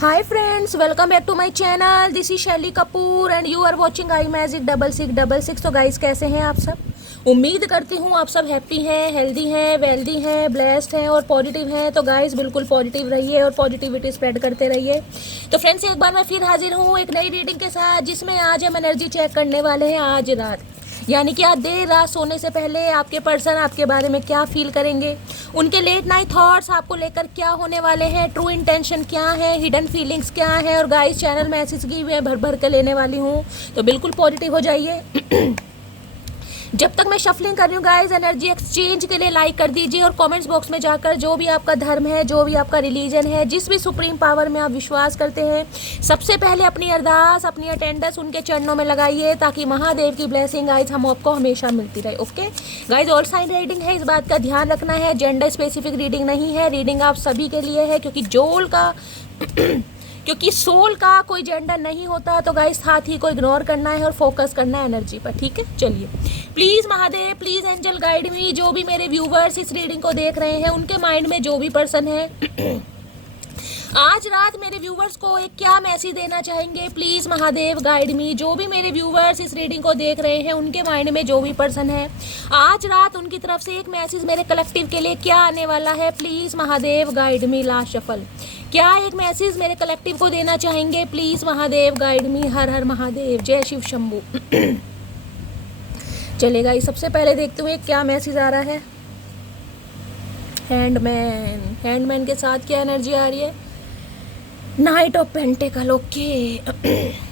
Hi friends, welcome back to my channel. This is शैली Kapoor and you are watching I magic 6666। तो guys कैसे हैं आप सब? उम्मीद करती हूँ आप सब हैप्पी हैं, हेल्दी हैं, वेल्दी हैं, ब्लेस्ड हैं और पॉजिटिव हैं। तो गाइस बिल्कुल पॉजिटिव रहिए और पॉजिटिविटी स्प्रेड करते रहिए। तो फ्रेंड्स एक बार मैं फिर हाजिर हूँ एक नई रीडिंग के साथ, जिसमें आज हम एनर्जी चेक करने वाले हैं आज रात, यानी कि आज देर रात सोने से पहले आपके पर्सन आपके बारे में क्या फील करेंगे, उनके लेट नाइट थॉट्स आपको लेकर क्या होने वाले हैं, ट्रू इंटेंशन क्या है, हिडन फीलिंग्स क्या है। और गाइस चैनल मैसेज की मैं भर भर के लेने वाली हूँ, तो बिल्कुल पॉजिटिव हो जाइए। जब तक मैं शफलिंग कर रही हूँ गाइस, एनर्जी एक्सचेंज के लिए लाइक कर दीजिए और कमेंट्स बॉक्स में जाकर जो भी आपका धर्म है, जो भी आपका रिलीजन है, जिस भी सुप्रीम पावर में आप विश्वास करते हैं, सबसे पहले अपनी अरदास, अपनी अटेंडेंस उनके चरणों में लगाइए, ताकि महादेव की ब्लेसिंग गाइस हम आपको हमेशा मिलती रहे। Okay guys, all sign reading है, इस बात का ध्यान रखना है। जेंडर स्पेसिफिक रीडिंग नहीं है, रीडिंग आप सभी के लिए है, क्योंकि सोल का कोई जेंडर नहीं होता। तो गाइस साथ ही को इग्नोर करना है और फोकस करना है एनर्जी पर। ठीक है, चलिए please Mahadev, please angel guide me. जो भी मेरे व्यूवर्स इस रीडिंग को देख रहे हैं, उनके माइंड में जो भी पर्सन है आज रात मेरे व्यूवर्स को एक क्या मैसेज देना चाहेंगे, प्लीज़ महादेव गाइड मी। जो भी मेरे व्यूवर्स इस रीडिंग को देख रहे हैं, उनके माइंड में जो भी पर्सन है, आज रात उनकी तरफ से एक मैसेज मेरे कलेक्टिव के लिए क्या आने वाला है, please Mahadev guide me. Last shuffle, क्या एक मैसेज मेरे कलेक्टिव को देना चाहेंगे, please Mahadev guide me. Har Har Mahadev, जय शिव शंभू। चलेगा, ये सबसे पहले देखते हुए क्या मैसेज आ रहा है। हैंडमैन के साथ क्या एनर्जी आ रही है, नाइट ऑफ पेंटिकल। ओके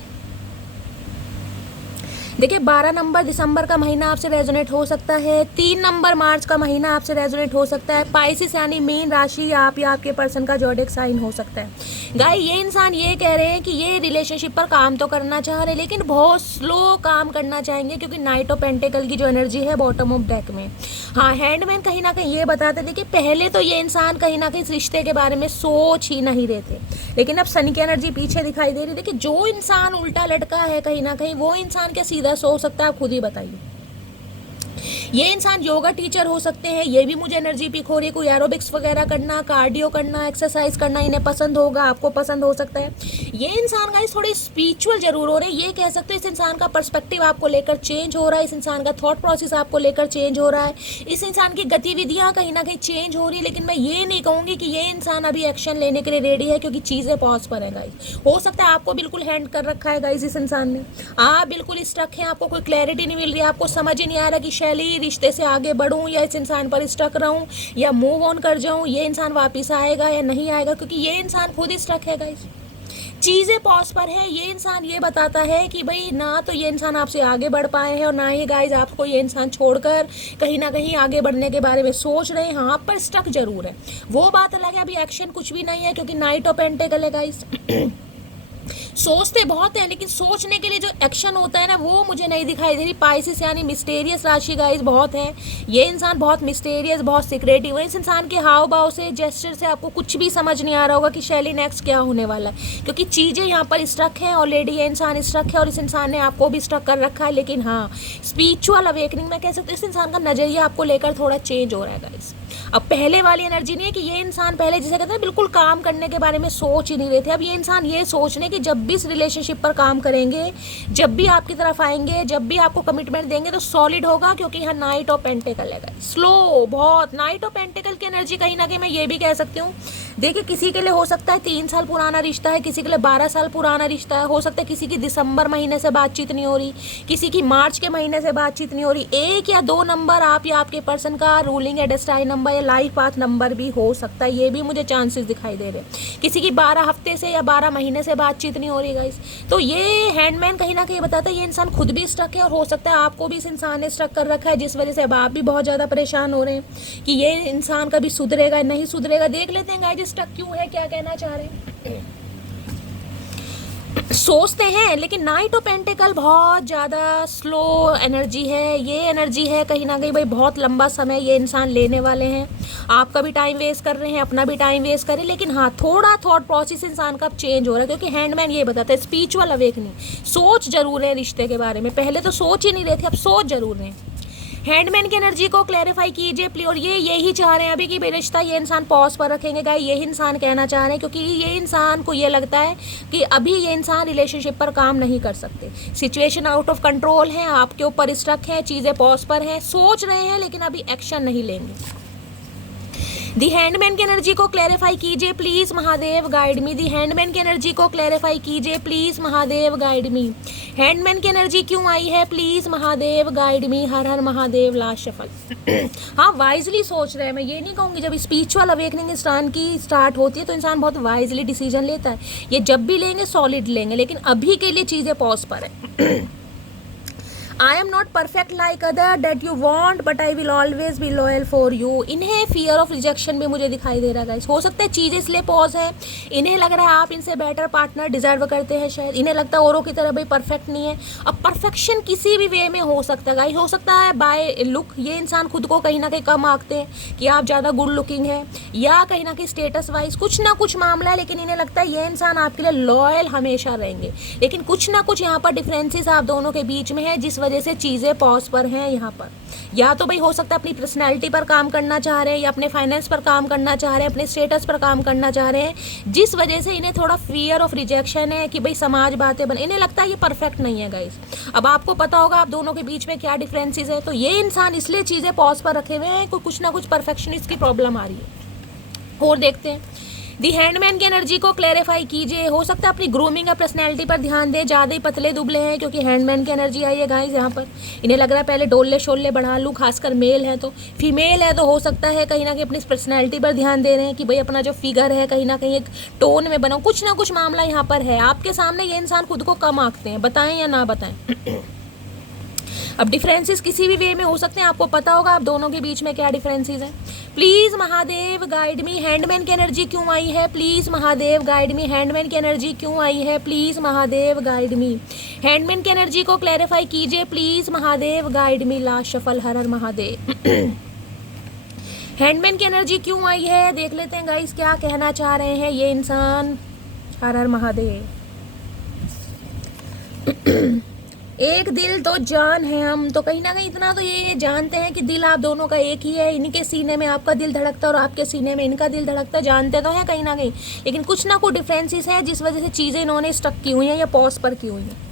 देखिए, 12 नंबर दिसंबर का महीना आपसे रेजोनेट हो सकता है, 3 नंबर मार्च का महीना आपसे रेजोनेट हो सकता है। पाइसिस यानी मीन राशि आप या आपके पर्सन का जॉडिक साइन हो सकता है। गाइस ये इंसान ये कह रहे हैं कि ये रिलेशनशिप पर काम तो करना चाह रहे हैं, लेकिन बहुत स्लो काम करना चाहेंगे, क्योंकि नाइट ऑफ पेंटिकल की जो एनर्जी है बॉटम ऑफ डेक में। हाँ, हैंडमैन कहीं ना कहीं ये बताते थे कि पहले तो ये इंसान कहीं ना कहीं इस रिश्ते के बारे में सोच ही नहीं रहे थे, लेकिन अब शनि की एनर्जी पीछे दिखाई दे रही थी कि जो इंसान उल्टा लटका है कहीं ना कहीं, वो इंसान क्या सीधा सो सकता है, आप खुद ही बताइए। ये इंसान योगा टीचर हो सकते हैं, ये भी मुझे एनर्जी पिक हो रही है। कोई एरोबिक्स वगैरह करना, कार्डियो करना, एक्सरसाइज करना इन्हें पसंद होगा, आपको पसंद हो सकता है। ये इंसान गाइस थोड़ी स्पिरिचुअल जरूर हो रहे हैं, ये कह सकते हो। इस इंसान का पर्सपेक्टिव आपको लेकर चेंज हो रहा है, इस इंसान का थॉट प्रोसेस आपको लेकर चेंज हो रहा है, इस इंसान की गतिविधियां कहीं ना कहीं चेंज हो रही है। लेकिन मैं ये नहीं कहूँगी कि ये इंसान अभी एक्शन लेने के लिए रेडी है, क्योंकि चीज़ें पॉज पर है गाइस। हो सकता है आपको बिल्कुल हैंड कर रखा है गाइस इस इंसान ने, आप बिल्कुल स्टक हैं, आपको कोई क्लैरिटी नहीं मिल रही है, आपको समझ ही नहीं आ रहा कि शैली रिश्ते से आगे बढ़ूं या इस इंसान पर स्टक रहूं या मूव ऑन कर जाऊं, ये इंसान वापस आएगा या नहीं आएगा, क्योंकि ये इंसान खुद स्टक है गाइस। चीज़ें पॉज पर है। ये इंसान ये बताता है कि भाई ना तो ये इंसान आपसे आगे बढ़ पाए हैं और ना ही गाइस आपको ये इंसान छोड़कर कहीं ना कहीं आगे बढ़ने के बारे में सोच रहे हैं। हाँ, आप पर स्टक जरूर है, वो बात अलग है। अभी एक्शन कुछ भी नहीं है, क्योंकि नाइट ऑफ पेंटिकल है गाइस। सोचते बहुत हैं, लेकिन सोचने के लिए जो एक्शन होता है ना, वो मुझे नहीं दिखाई दे रही। पाइसिस यानी मिस्टेरियस राशि गाइस बहुत है। ये इंसान बहुत मिस्टेरियस, बहुत सिक्रेटिव है। इस इंसान के हाव भाव से, जेस्चर से आपको कुछ भी समझ नहीं आ रहा होगा कि शैली नेक्स्ट क्या होने वाला है, क्योंकि चीज़ें यहाँ पर स्ट्रक हैं। ऑलरेडी ये इंसान स्ट्रक है और इस इंसान ने आपको भी स्ट्रक कर रखा है। लेकिन हाँ, स्पिरिचुअल अवेकनिंग में कह सकते इस इंसान का नजरिया आपको लेकर थोड़ा चेंज हो रहा है गाइस। अब पहले वाली एनर्जी नहीं है कि ये इंसान पहले जिसे कहते हैं बिल्कुल काम करने के बारे में सोच ही नहीं रहे थे। अब ये इंसान ये सोच रहे कि जब भी इस रिलेशनशिप पर काम करेंगे, जब भी आपकी तरफ आएंगे, जब भी आपको कमिटमेंट देंगे, तो सॉलिड होगा, क्योंकि यहाँ नाइट ऑफ पेंटिकल है। स्लो बहुत, नाइट ऑफ पेंटिकल की एनर्जी कहीं ना कहीं मैं ये भी कह सकती हूँ। देखिए, किसी के लिए हो सकता है 3 साल पुराना रिश्ता है, किसी के लिए 12 साल पुराना रिश्ता है। हो सकता है किसी की दिसंबर महीने से बातचीत नहीं हो रही, किसी की मार्च के महीने से बातचीत नहीं हो रही। 1 या 2 नंबर आप या आपके पर्सन का रूलिंग या डेस्टाइन नंबर या लाइफ पाथ नंबर भी हो सकता है, ये भी मुझे चांसेस दिखाई दे रहे हैं। किसी की 12 हफ्ते से या 12 महीने से बातचीत नहीं हो रही गाइस। तो ये हैंडमैन कहीं ना कहीं बताता है ये इंसान खुद भी स्टक है, और हो सकता है आपको भी इस इंसान ने स्टक कर रखा है, जिस वजह से अब आप भी बहुत ज़्यादा परेशान हो रहे हैं कि ये इंसान कभी सुधरेगा नहीं सुधरेगा। देख लेते हैं गाइस स्टक क्यों है, क्या कहना चाह रहे हैं। सोचते हैं, लेकिन नाइट ऑफ पेंटिकल बहुत ज़्यादा स्लो एनर्जी है। ये एनर्जी है कहीं ना कहीं भाई बहुत लंबा समय ये इंसान लेने वाले हैं। आपका भी टाइम वेस्ट कर रहे हैं, अपना भी टाइम वेस्ट करें, लेकिन हाँ, थोड़ा थॉट प्रोसेस इंसान का अब चेंज हो रहा है, क्योंकि हैंडमैन ये बताता है स्पिरिचुअल अवेकनिंग। सोच जरूर है रिश्ते के बारे में, पहले तो सोच ही नहीं रहे थे, अब सोच जरूर है। हैंडमैन की एनर्जी को क्लैरिफाई कीजिए प्लीज। और ये यही चाह रहे हैं अभी कि रिश्ता ये इंसान पॉज पर रखेंगे गाइस, यही इंसान कहना चाह रहे हैं, क्योंकि ये इंसान को ये लगता है कि अभी ये इंसान रिलेशनशिप पर काम नहीं कर सकते। सिचुएशन आउट ऑफ कंट्रोल है, आपके ऊपर स्टक है, चीज़ें पॉज पर हैं, सोच रहे हैं लेकिन अभी एक्शन नहीं लेंगे। दी हैंडमैन की एनर्जी को क्लैरिफाई कीजिए please Mahadev guide me. The handman की एनर्जी को क्लैरिफाई कीजिए please Mahadev guide me. Handman की एनर्जी क्यों आई है please Mahadev guide me. Har Har Mahadev last सफल। हाँ, वाइजली सोच रहे हैं, मैं ये नहीं कहूँगी। जब स्पिरिचुअल अवेकनिंग इंसान की स्टार्ट होती है तो इंसान बहुत वाइजली डिसीजन लेता है। ये जब भी लेंगे सॉलिड लेंगे, लेकिन अभी के लिए चीज़ें पॉज पर है। I am not perfect like other that you want, but I will always be loyal for you। इन्हें fear of rejection भी मुझे दिखाई दे रहा है गाइस। हो सकता है चीज़ें इसलिए पॉज है, इन्हें लग रहा है आप इनसे बेटर पार्टनर डिजर्व करते हैं शायद। इन्हें लगता है औरों की तरह भाई परफेक्ट नहीं है। अब परफेक्शन किसी भी वे में हो सकता है गाइस। हो सकता है बाय लुक ये इंसान खुद को कहीं ना कहीं कम आंकते हैं कि आप ज़्यादा गुड लुकिंग है, या कहीं ना कहीं स्टेटस वाइज कुछ ना कुछ मामला है, लेकिन इन्हें लगता है ये इंसान आपके लिए लॉयल हमेशा रहेंगे। लेकिन कुछ ना कुछ यहाँ पर डिफरेंसेस आप दोनों के बीच में है, जिस वजह से चीज़ें पॉज पर हैं यहाँ पर। या तो भाई हो सकता है अपनी पर्सनैलिटी पर काम करना चाह रहे हैं, या अपने फाइनेंस पर काम करना चाह रहे हैं, अपने स्टेटस पर काम करना चाह रहे हैं, जिस वजह से इन्हें थोड़ा फियर ऑफ रिजेक्शन है कि भाई समाज बातें बने। इन्हें लगता है ये परफेक्ट नहीं है गाइस। अब आपको पता होगा आप दोनों के बीच में क्या डिफरेंसेस है। तो ये इंसान इसलिए चीज़ें पॉज पर रखे हुए हैं, कुछ ना कुछ परफेक्शनिस्ट की प्रॉब्लम आ रही है। और देखते हैं दी हैंडमैन की एनर्जी को क्लैरिफाई कीजिए। हो सकता है अपनी ग्रूमिंग या पर्सनैलिटी पर ध्यान दें, ज़्यादा ही पतले दुबले हैं, क्योंकि हैंडमैन की एनर्जी आई है गाइस यहाँ पर। इन्हें लग रहा है पहले डोले शोले बढ़ा लूँ, खासकर मेल है। तो फीमेल है तो हो सकता है कहीं ना कहीं अपनी पर्सनैलिटी पर ध्यान दे रहे हैं कि भाई अपना जो फिगर है कहीं ना कहीं एक टोन में बनाओ। कुछ ना कुछ मामला यहाँ पर है। आपके सामने ये इंसान खुद को कम आंकते हैं, बताएं या ना बताएं। अब डिफरेंसेस किसी भी वे में हो सकते हैं, आपको पता होगा आप दोनों के बीच में क्या डिफरेंसेस हैं। Please Mahadev guide me. Handman की एनर्जी क्यों आई है please Mahadev guide me. Handman की एनर्जी क्यों आई है please Mahadev guide me. Handman की एनर्जी को क्लैरिफाई कीजिए please Mahadev guide me. Last सफल। हर हर महादेव। हैंडमैन की एनर्जी क्यों आई है, देख लेते हैं गाइस क्या कहना चाह रहे हैं ये इंसान। हर हर महादेव। एक दिल तो जान है हम, तो कहीं ना कहीं इतना तो ये जानते हैं कि दिल आप दोनों का एक ही है। इनके सीने में आपका दिल धड़कता है और आपके सीने में इनका दिल धड़कता है, जानते तो हैं कहीं ना कहीं, लेकिन कुछ ना कुछ डिफरेंसेस हैं जिस वजह से चीज़ें इन्होंने स्टक की हुई हैं या पॉज पर की हुई हैं।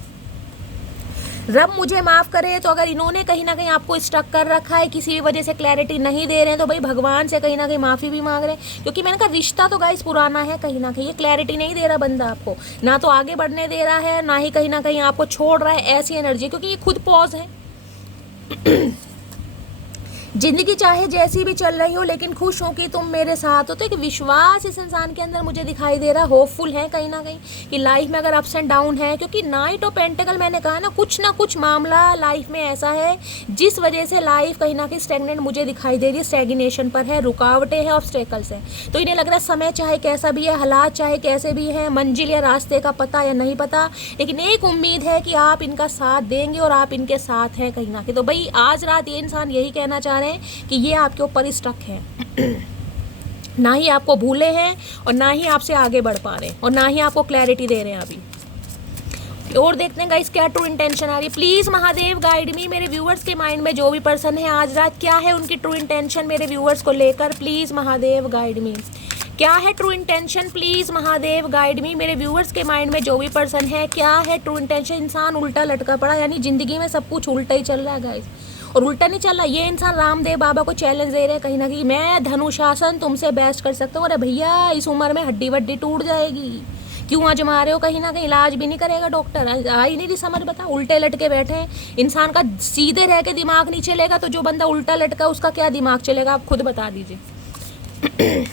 रब मुझे माफ़ करे, तो अगर इन्होंने कहीं ना कहीं आपको स्टक कर रखा है, किसी भी वजह से क्लैरिटी नहीं दे रहे हैं, तो भाई भगवान से कहीं ना कहीं माफ़ी भी मांग रहे हैं। क्योंकि मैंने कहा रिश्ता तो गाइस पुराना है, कहीं ना कहीं ये क्लैरिटी नहीं दे रहा बंदा आपको, ना तो आगे बढ़ने दे रहा है, ना ही कहीं ना कहीं आपको छोड़ रहा है। ऐसी एनर्जी, क्योंकि ये खुद पॉज है। जिंदगी चाहे जैसी भी चल रही हो, लेकिन खुश हो कि तुम मेरे साथ हो। तो एक विश्वास इस इंसान के अंदर मुझे दिखाई दे रहा, होपफुल है कहीं ना कहीं कि लाइफ में अगर अप्स एंड डाउन है, क्योंकि नाइट ऑफ पेंटिकल मैंने कहा ना कुछ मामला लाइफ में ऐसा है जिस वजह से लाइफ कहीं ना कहीं स्टैग्नेंट मुझे दिखाई दे रही है, स्टैग्नेशन पर है, रुकावटें हैं, ऑब्स्टेकल्स हैं। तो इन्हें लग रहा है समय चाहे कैसा भी है, हालात चाहे कैसे भी हैं, मंजिल या रास्ते का पता या नहीं पता, लेकिन एक उम्मीद है कि आप इनका साथ देंगे और आप इनके साथ हैं कहीं ना कहीं। तो भाई आज रात ये इंसान यही कहना चाह रहे हैं कि ये आपके ऊपर स्टक है, ना ही आपको भूले हैं और ना ही आपसे आगे बढ़ पा रहे हैं और ना ही आपको क्लैरिटी दे रहे हैं अभी। और देखते हैं गाइस क्या ट्रू इंटेंशन आ रही है। Please Mahadev guide me. मेरे व्यूअर्स के माइंड में जो भी पर्सन है आज रात, क्या है उनकी ट्रू इंटेंशन मेरे व्यूअर्स को लेकर। प्लीज महादेव गाइड मी। क्या है true intention please Mahadev guide me. मेरे व्यूअर्स के माइंड में जो भी पर्सन है, क्या है ट्रू इंटेंशन। इंसान उल्टा लटका पड़ा, यानी जिंदगी में सब कुछ उल्टा ही चल रहा है गाइस, और उल्टा नहीं चल रहा। ये इंसान रामदेव बाबा को चैलेंज दे रहे हैं कहीं ना कहीं, मैं धनुषासन तुमसे बेस्ट कर सकता हूँ। अरे भैया इस उम्र में हड्डी वड्डी टूट जाएगी, क्यों आजमा रहे हो, कहीं ना कहीं इलाज भी नहीं करेगा डॉक्टर। आ ही नहीं रही समझ, बता उल्टे लटके बैठे हैं। इंसान का सीधे रह के दिमाग नहीं चलेगा, तो जो बंदा उल्टा लटका उसका क्या दिमाग चलेगा, आप खुद बता दीजिए।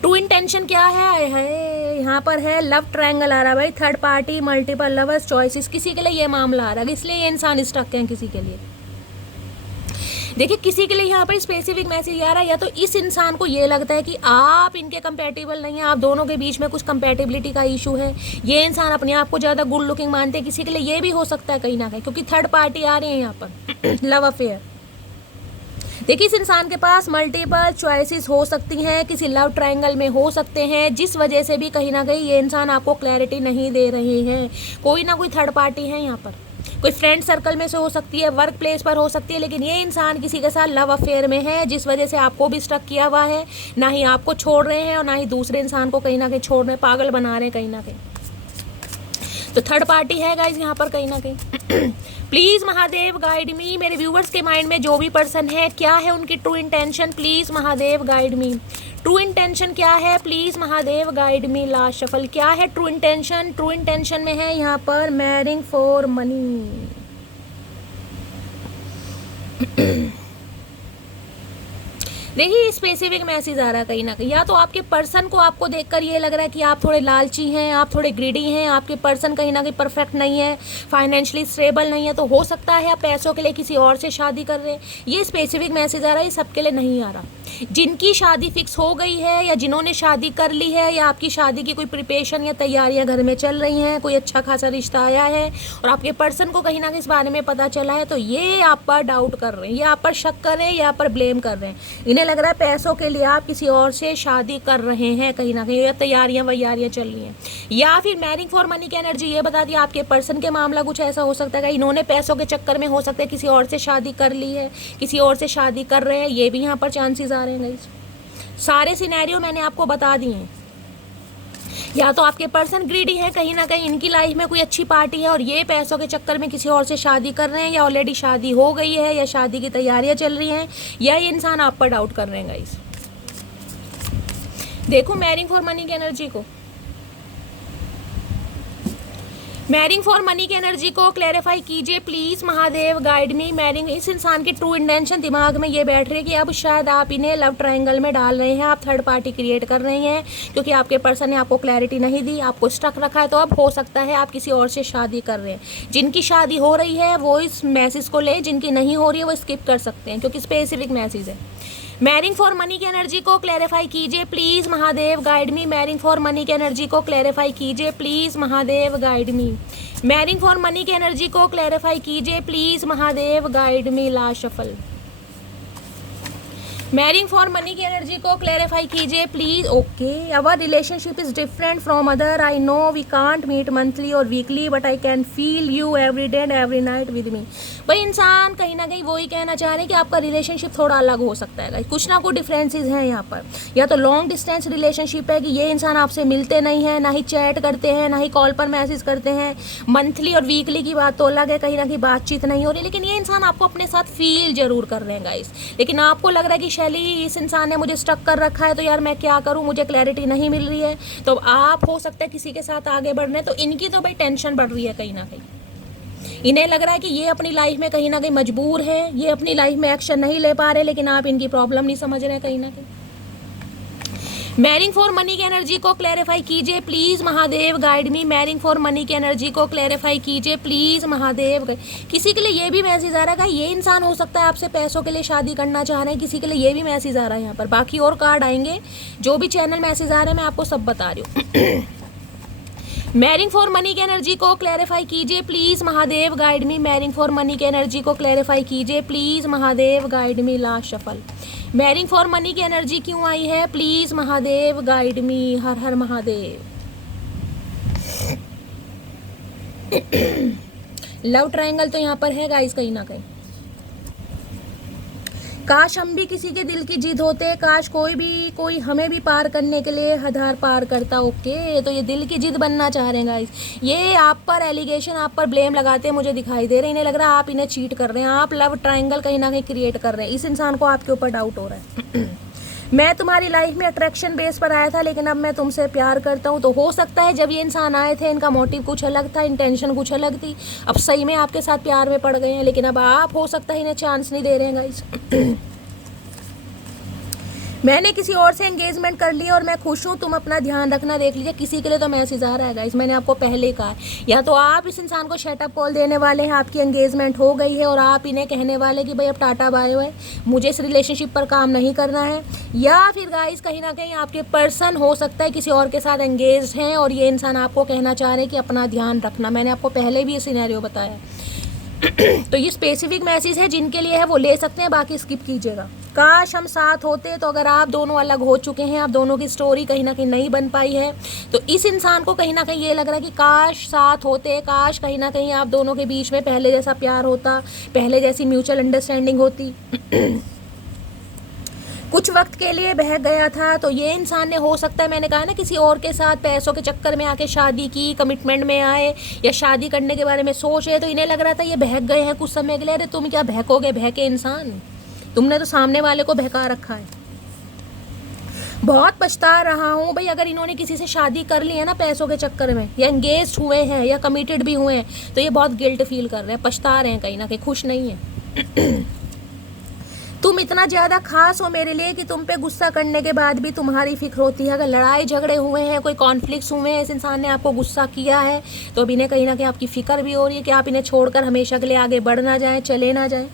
ट्रू इंटेंशन क्या है यहाँ पर है लव ट्रायंगल आ रहा है भाई, third party, multiple lovers, choices, किसी के लिए ये मामला आ रहा है, इसलिए ये इंसान स्टक है किसी के लिए। देखिए किसी के लिए यहाँ पर स्पेसिफिक मैसेज आ रहा है, या तो इस इंसान को ये लगता है कि आप इनके कंपैटिबल नहीं है, आप दोनों के बीच में कुछ कंपैटिबिलिटी का इशू है। ये इंसान अपने आप को ज़्यादा गुड लुकिंग मानते हैं, किसी के लिए ये भी हो सकता है कहीं ना कहीं, क्योंकि थर्ड पार्टी आ रही है यहाँ पर। Love affair. देखिए इस इंसान के पास मल्टीपल चॉइसेस हो सकती हैं, किसी लव ट्रायंगल में हो सकते हैं, जिस वजह से भी कहीं ना कहीं ये इंसान आपको क्लैरिटी नहीं दे रहे हैं। कोई ना कोई थर्ड पार्टी है यहाँ पर। कोई फ्रेंड सर्कल में से हो सकती है, वर्क प्लेस पर हो सकती है, लेकिन ये इंसान किसी के साथ लव अफेयर में है, जिस वजह से आपको भी स्टक किया हुआ है। ना ही आपको छोड़ रहे हैं और ना ही दूसरे इंसान को कहीं ना कहीं छोड़ रहे, पागल बना रहे हैं कहीं ना कहीं। तो थर्ड पार्टी है गाइज यहाँ पर कहीं ना कहीं। प्लीज़ महादेव गाइड मी, मेरे व्यूवर्स के माइंड में जो भी पर्सन है, क्या है उनकी true intention, please Mahadev guide me. True intention क्या है, please Mahadev guide me. Last shuffle क्या है ट्रू इंटेंशन? ट्रू इंटेंशन में है यहाँ पर मैरिंग फॉर मनी। देखिए स्पेसिफिक मैसेज आ रहा है कहीं ना कहीं, या तो आपके पर्सन को आपको देखकर ये लग रहा है कि आप थोड़े लालची हैं, आप थोड़े ग्रीडी हैं, आपके पर्सन कहीं ना कहीं परफेक्ट नहीं है, फाइनेंशियली स्टेबल नहीं है, तो हो सकता है आप पैसों के लिए किसी और से शादी कर रहे हैं। ये स्पेसिफिक मैसेज आ रहा है, ये सबके लिए नहीं आ रहा। जिनकी शादी फिक्स हो गई है या जिन्होंने शादी कर ली है या आपकी शादी की कोई प्रिपरेशन या तैयारियां घर में चल रही हैं, कोई अच्छा खासा रिश्ता आया है और आपके पर्सन को कहीं ना कहीं इस बारे में पता चला है, तो ये आप पर डाउट कर रहे हैं, ये आप पर शक कर रहे हैं, ये आप पर ब्लेम कर रहे हैं। इन्हें लग रहा है पैसों के लिए आप किसी और से शादी कर रहे हैं कहीं ना कहीं, या तैयारियां वैयारियां चल रही हैं। या फिर मैरिंग फॉर मनी की एनर्जी ये बता दिया आपके पर्सन के मामला कुछ ऐसा हो सकता है, इन्होंने पैसों के चक्कर में हो सकता है किसी और से शादी कर ली है, किसी और से शादी कर रहे हैं, ये भी यहाँ पर चांसेस आ रहे हैं। सारे सिनेरियो मैंने आपको बता दिए हैं। या तो आपके पर्सन ग्रीडी है कहीं ना कहीं, इनकी लाइफ में कोई अच्छी पार्टी है और ये पैसों के चक्कर में किसी और से शादी कर रहे हैं, या ऑलरेडी शादी हो गई है या शादी की तैयारियां चल रही हैं, या ये इंसान आप पर डाउट कर रहे हैं गाइस। देखो मैरिंग फॉर मनी की एनर्जी को, मैरिंग फॉर मनी की एनर्जी को क्लैरिफाई कीजिए please Mahadev guide me. Marrying, इस इंसान की ट्रू इंटेंशन दिमाग में ये बैठ रही है कि अब शायद आप इन्हें लव ट्रायंगल में डाल रहे हैं, आप थर्ड पार्टी क्रिएट कर रहे हैं, क्योंकि आपके पर्सन ने आपको क्लैरिटी नहीं दी, आपको स्टक रखा है। तो अब हो सकता है आप किसी और से शादी कर रहे हैं। जिनकी शादी हो रही है वो इस मैसेज को ले, जिनकी नहीं हो रही है वो स्किप कर सकते हैं, क्योंकि स्पेसिफिक मैसेज है। मैरिंग फॉर मनी की एनर्जी को क्लैरिफाई कीजिए please Mahadev guide me. Marrying for money की एनर्जी को क्लैरिफाई कीजिए please Mahadev guide me. Marrying for money की एनर्जी को क्लैरिफाई कीजिए please Mahadev guide me. Last shuffle. Marrying for money की एनर्जी को क्लैरिफाई कीजिए please. Okay, our relationship is different from other. I know we can't meet monthly और weekly, but I can feel you every day and every night with me. भाई इंसान कहीं ना कहीं वही कहना चाह रहे हैं कि आपका रिलेशनशिप थोड़ा अलग हो सकता है, कुछ ना कुछ डिफरेंसेस हैं यहाँ पर। या तो लॉन्ग डिस्टेंस रिलेशनशिप है कि ये इंसान आपसे मिलते नहीं है, ना ही चैट करते हैं, ना ही कॉल पर मैसेज करते हैं। मंथली और वीकली की बात तो अलग है, कहीं ना कहीं बातचीत नहीं हो रही, लेकिन ये इंसान आपको अपने साथ फील जरूर कर रहे हैं गाइस। लेकिन आपको लग रहा है कि शैली इस इंसान ने मुझे स्टक कर रखा है, तो यार मैं क्या करूं, मुझे क्लैरिटी नहीं मिल रही है। तो आप हो सकता है किसी के साथ आगे बढ़ रहे हैं, तो इनकी तो भाई टेंशन बढ़ रही है कहीं ना कहीं। इन्हें लग रहा है कि ये अपनी लाइफ में कहीं ना कहीं मजबूर है, ये अपनी लाइफ में एक्शन नहीं ले पा रहे, लेकिन आप इनकी प्रॉब्लम नहीं समझ रहे हैं कहीं ना कहीं। मैरिंग फॉर मनी की एनर्जी को क्लैरिफाई कीजिए please Mahadev guide me. Marrying for money की एनर्जी को क्लैरिफाई कीजिए प्लीज महादेव। किसी के लिए ये भी मैसेज आ रहा है, ये इंसान हो सकता है आपसे पैसों के लिए शादी करना चाह रहे हैं, किसी के लिए ये भी मैसेज आ रहा है यहाँ पर। बाकी और कार्ड आएंगे, जो भी चैनल मैसेज आ रहे हैं मैं आपको सब बता रही हूँ। मैरिंग फॉर मनी की एनर्जी को क्लैरिफाई कीजिए please Mahadev guide me. Marrying for money की एनर्जी को क्लैरिफाई कीजिए please Mahadev guide me. Last shuffle. Marrying for money की एनर्जी क्यों आई है, please Mahadev guide me. Har Har Mahadev. Love triangle तो यहाँ पर है गाइस कहीं ना कहीं। काश हम भी किसी के दिल की जिद होते, काश कोई हमें भी पार करने के लिए हदार पार करता। ओके, तो ये दिल की जिद बनना चाह रहे हैं गाइस। ये आप पर एलिगेशन, आप पर ब्लेम लगाते हैं मुझे दिखाई दे रहे हैं। इन्हें लग रहा है आप इन्हें चीट कर रहे हैं, आप लव ट्रायंगल कहीं ना कहीं क्रिएट कर रहे हैं। इस इंसान को आपके ऊपर डाउट हो रहा है। मैं तुम्हारी लाइफ में अट्रैक्शन बेस पर आया था, लेकिन अब मैं तुमसे प्यार करता हूँ। तो हो सकता है जब ये इंसान आए थे इनका मोटिव कुछ अलग था, इंटेंशन कुछ अलग थी, अब सही में आपके साथ प्यार में पड़ गए हैं, लेकिन अब आप हो सकता है इन्हें चांस नहीं दे रहे हैं गाइस। मैंने किसी और से एंगेजमेंट कर लिया और मैं खुश हूँ, तुम अपना ध्यान रखना। देख लीजिए किसी के लिए तो मैसेज आ रहा है गाइस, मैंने आपको पहले ही कहा। या तो आप इस इंसान को शटअप कॉल देने वाले हैं, आपकी एंगेजमेंट हो गई है और आप इन्हें कहने वाले कि भाई अब टाटा बाय है, मुझे इस रिलेशनशिप पर काम नहीं करना है। या फिर गाइस कहीं ना कहीं आपके पर्सन हो सकता है किसी और के साथ एंगेज हैं और ये इंसान आपको कहना चाह रहे हैं कि अपना ध्यान रखना। मैंने आपको पहले भी ये सिनेरियो बताया। तो ये स्पेसिफिक मैसेज है, जिनके लिए है वो ले सकते हैं, बाकी स्किप कीजिएगा। काश हम साथ होते। तो अगर आप दोनों अलग हो चुके हैं, आप दोनों की स्टोरी कहीं ना कहीं नहीं बन पाई है, तो इस इंसान को कहीं ना कहीं ये लग रहा है कि काश साथ होते, काश कहीं ना कहीं आप दोनों के बीच में पहले जैसा प्यार होता, पहले जैसी म्यूचुअल अंडरस्टैंडिंग होती। कुछ वक्त के लिए बहक गया था। तो ये इंसान ने, हो सकता है, मैंने कहा ना, किसी और के साथ पैसों के चक्कर में आके शादी की, कमिटमेंट में आए या शादी करने के बारे में सोचे, तो इन्हें लग रहा था ये बहक गए हैं कुछ समय के लिए। अरे तुम क्या बहकोगे, बहके इंसान, तुमने तो सामने वाले को बहका रखा है। बहुत पछता रहा हूँ भाई। अगर इन्होंने किसी से शादी कर ली है ना पैसों के चक्कर में, या एंगेज हुए हैं या कमिटेड भी हुए हैं, तो ये बहुत गिल्ट फील कर रहे हैं, पछता रहे हैं, कहीं ना कहीं खुश नहीं है। तुम इतना ज़्यादा खास हो मेरे लिए कि तुम पे गुस्सा करने के बाद भी तुम्हारी फिक्र होती है। अगर लड़ाई झगड़े हुए हैं, कोई कॉन्फ्लिक्ट्स हुए हैं, इस इंसान ने आपको गुस्सा किया है, तो अब इन्हें कहीं ना कहीं आपकी फ़िक्र भी हो रही है कि आप इन्हें छोड़कर हमेशा के लिए आगे बढ़ ना जाएं, चले ना जाएं।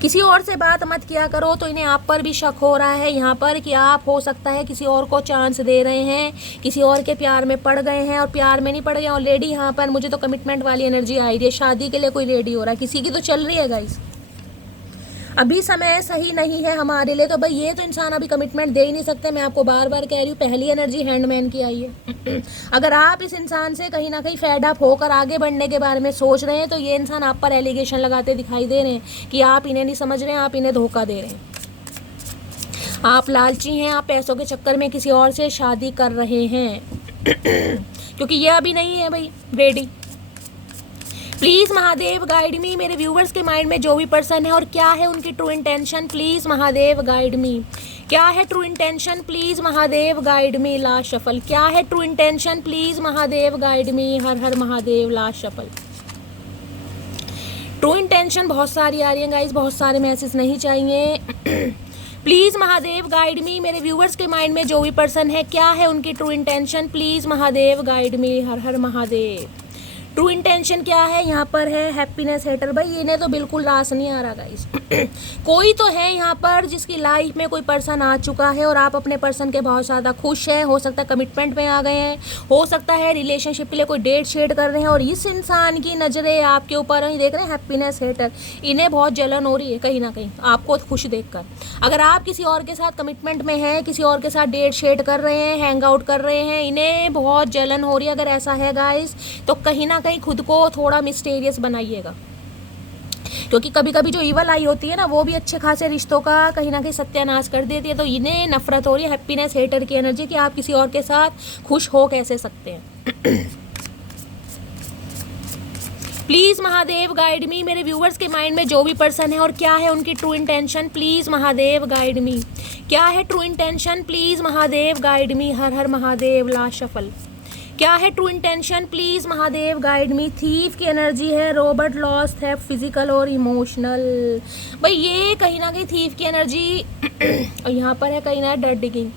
किसी और से बात मत किया करो। तो इन्हें आप पर भी शक हो रहा है यहाँ पर कि आप, हो सकता है, किसी और को चांस दे रहे हैं, किसी और के प्यार में पड़ गए हैं, और प्यार में नहीं पड़ गए ऑलरेडी। यहाँ पर मुझे तो कमिटमेंट वाली एनर्जी आई रही है, शादी के लिए कोई रेडी हो रहा है, किसी की तो चल रही है गाइस। अभी समय सही नहीं है हमारे लिए। तो भाई ये तो इंसान अभी कमिटमेंट दे ही नहीं सकते। मैं आपको बार बार कह रही हूँ, पहली एनर्जी हैंडमैन की आई है। अगर आप इस इंसान से कहीं ना कहीं फेड अप होकर आगे बढ़ने के बारे में सोच रहे हैं, तो ये इंसान आप पर एलिगेशन लगाते दिखाई दे रहे हैं कि आप इन्हें नहीं समझ रहे हैं, आप इन्हें धोखा दे रहे हैं, आप लालची हैं, आप पैसों के चक्कर में किसी और से शादी कर रहे हैं। क्योंकि ये अभी नहीं है भाई ready. Please Mahadev guide me. मेरे व्यूवर्स के माइंड में जो भी पर्सन है और क्या है उनकी true intention, please Mahadev guide मी। क्या है true intention, please Mahadev guide me. Last shuffle. क्या है true intention, please Mahadev guide me. Har Har Mahadev. Last shuffle. True intention बहुत सारी आ रही है गाइस, बहुत सारे मैसेज नहीं चाहिए। Please Mahadev guide me. मेरे व्यूवर्स के माइंड में जो भी पर्सन है, क्या है उनकी true intention, please Mahadev guide me. Har Har Mahadev. True intention क्या है यहाँ पर है हैप्पीनेस हेटर। भाई इन्हें तो बिल्कुल रास नहीं आ रहा गाइस। कोई तो है यहाँ पर जिसकी लाइफ में कोई पर्सन आ चुका है और आप अपने पर्सन के बहुत ज़्यादा खुश हैं। हो सकता है कमिटमेंट में आ गए हैं, हो सकता है रिलेशनशिप के लिए कोई डेट शेड कर रहे हैं, और इस इंसान की नज़रें आपके ऊपर ही देख रहे हैं हैप्पीनेस हेटर। इन्हें बहुत जलन हो रही है कहीं ना कहीं आपको खुश देखकर। अगर आप किसी और के साथ कमिटमेंट में हैं, किसी और के साथ डेट शेड कर रहे हैं, हैंग आउट कर रहे हैं, इन्हें बहुत जलन हो रही है। अगर ऐसा है गाइस, तो कहीं ना कहीं खुद को थोड़ा मिस्टीरियस बनाइएगा, क्योंकि कभी कभी जो ईवल आई होती है ना, वो भी अच्छे खासे रिश्तों का कहीं ना कहीं सत्यानाश कर देती है। तो इन्हें नफरत हो रही है हैप्पीनेस हेटर की एनर्जी कि आप किसी और के साथ खुश हो कैसे सकते हैं। Please Mahadev guide me. मेरे व्यूवर्स के माइंड में जो भी पर्सन है और क्या है उनकी true intention, please Mahadev guide मी। क्या है true intention, please Mahadev guide me. Har Har Mahadev. Last shuffle. क्या है true intention, please Mahadev guide me. Thief की एनर्जी है, रॉबर्ट, लॉस, थेफ्ट, फिजिकल और इमोशनल। भाई ये कहीं ना कहीं थीफ की एनर्जी और यहाँ पर है कहीं ना डर डिगिंग।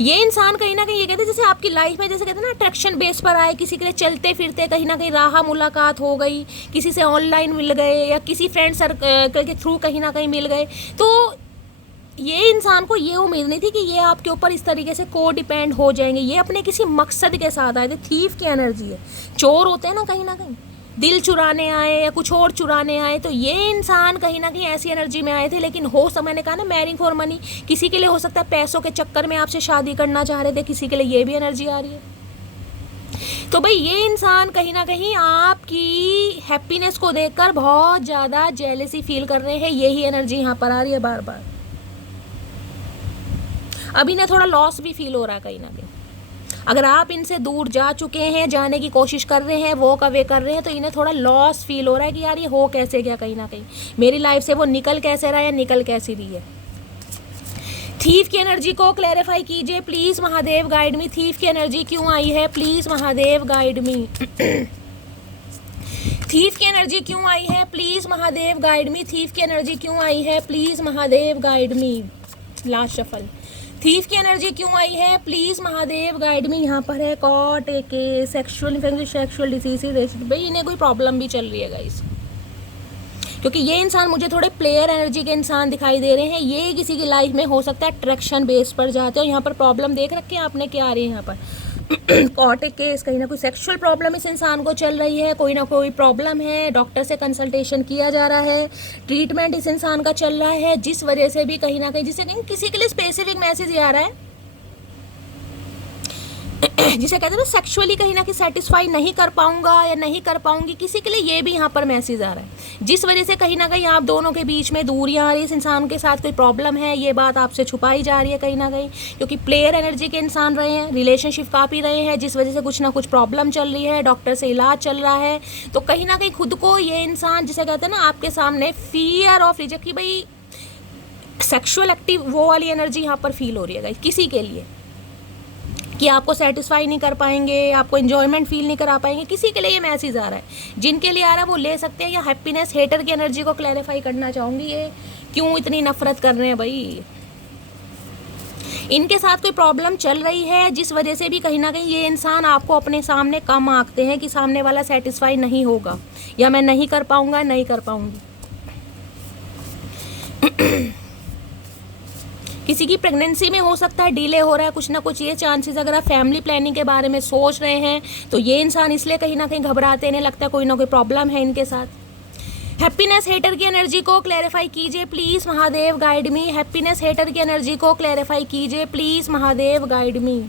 ये इंसान कहीं ना कहीं ये कहते हैं जैसे आपकी लाइफ में, जैसे कहते हैं ना, अट्रैक्शन बेस पर आए, किसी के लिए चलते फिरते कहीं ना कहीं राह मुलाकात हो गई, किसी से ऑनलाइन मिल गए या किसी फ्रेंड सर्कल के थ्रू कहीं ना कहीं मिल गए। तो ये इंसान को ये उम्मीद नहीं थी कि ये आपके ऊपर इस तरीके से को डिपेंड हो जाएंगे। ये अपने किसी मकसद के साथ आए थे। थीफ की एनर्जी है, चोर होते हैं ना कहीं दिल चुराने आए या कुछ और चुराने आए। तो ये इंसान कहीं ना कहीं ऐसी एनर्जी में आए थे। लेकिन हो समय ने कहा ना, मैरिंग फॉर मनी, किसी के लिए हो सकता है पैसों के चक्कर में आपसे शादी करना चाह रहे थे, किसी के लिए ये भी एनर्जी आ रही है। तो भाई ये इंसान कहीं ना कहीं आपकी हैप्पीनेस को देखकर बहुत ज़्यादा जेलसी फील कर रहे हैं। यही एनर्जी यहाँ पर आ रही है बार बार। अभी ना थोड़ा लॉस भी फील हो रहा है कहीं ना कहीं। अगर आप इनसे दूर जा चुके हैं, जाने की कोशिश कर रहे हैं, वॉक अवे कर रहे हैं, तो इन्हें थोड़ा लॉस फील हो रहा है कि यार ये हो कैसे गया, कहीं ना कहीं मेरी लाइफ से वो निकल कैसे रहा है, निकल कैसी रही है। थीफ की एनर्जी को क्लैरिफाई कीजिए please Mahadev guide me. Thief की एनर्जी क्यों आई है, please Mahadev guide me. Thief की एनर्जी क्यों आई है, please Mahadev guide me. Thief की एनर्जी क्यों आई है, please Mahadev guide me. Last shuffle. Thief की एनर्जी क्यों आई है, प्लीज़ महादेव गाइड मी। यहाँ पर है कॉट, एक सेक्सुअल इन्फेक्शन, सेक्सुअल डिसीज। भाई इन्हें कोई प्रॉब्लम भी चल रही है गाइस। क्योंकि ये इंसान मुझे थोड़े प्लेयर एनर्जी के इंसान दिखाई दे रहे हैं। ये किसी की लाइफ में हो सकता है अट्रैक्शन बेस पर जाते हो। यहाँ पर प्रॉब्लम देख रखी है आपने क्या आ रही है यहाँ पर कोर्ट केस, कहीं ना कोई सेक्सुअल प्रॉब्लम इस इंसान को चल रही है, कोई ना कोई प्रॉब्लम है, डॉक्टर से कंसल्टेशन किया जा रहा है, ट्रीटमेंट इस इंसान का चल रहा है, जिस वजह से भी कहीं ना कहीं जिसे कहीं किसी के लिए स्पेसिफिक मैसेज ये आ रहा है जिसे कहते हैं ना सेक्सुअली कहीं ना कहीं सेटिस्फाई नहीं कर पाऊंगा या नहीं कर पाऊंगी, किसी के लिए ये भी यहाँ पर मैसेज आ रहा है, जिस वजह से कहीं ना कहीं आप दोनों के बीच में दूरियां आ रही है। इस इंसान के साथ कोई प्रॉब्लम है, ये बात आपसे छुपाई जा रही है कहीं ना कहीं, क्योंकि प्लेयर एनर्जी के इंसान रहे हैं, रिलेशनशिप काफ़ी रहे हैं, जिस वजह से कुछ ना कुछ प्रॉब्लम चल रही है, डॉक्टर से इलाज चल रहा है। तो कहीं ना कहीं खुद को ये इंसान जिसे कहते हैं ना आपके सामने फियर ऑफ रिजेक्ट की भाई सेक्सुअल एक्टिव वो वाली एनर्जी यहाँ पर फील हो रही है किसी के लिए, कि आपको सेटिस्फाई नहीं कर पाएंगे, आपको एंजॉयमेंट फील नहीं करा पाएंगे, किसी के लिए ये मैसेज आ रहा है। जिनके लिए आ रहा है वो ले सकते हैं, या हैप्पीनेस हेटर की एनर्जी को क्लैरिफाई करना चाहूँगी, ये क्यों इतनी नफरत कर रहे हैं भाई। इनके साथ कोई प्रॉब्लम चल रही है जिस वजह से भी कहीं ना कहीं ये इंसान आपको अपने सामने कम आंकते हैं कि सामने वाला सेटिस्फाई नहीं होगा या मैं नहीं कर पाऊँगा, नहीं कर पाऊँगी। किसी की प्रेगनेंसी में हो सकता है डिले हो रहा है कुछ ना कुछ, ये चांसेस। अगर आप फैमिली प्लानिंग के बारे में सोच रहे हैं तो ये इंसान इसलिए कहीं ना कहीं घबराते हैं, लगता है कोई ना कोई प्रॉब्लम है इनके साथ। हैप्पीनेस हेटर की एनर्जी को क्लैरिफाई कीजिए please Mahadev guide me. Happiness hater की एनर्जी को क्लैरिफाई कीजिए please Mahadev guide me.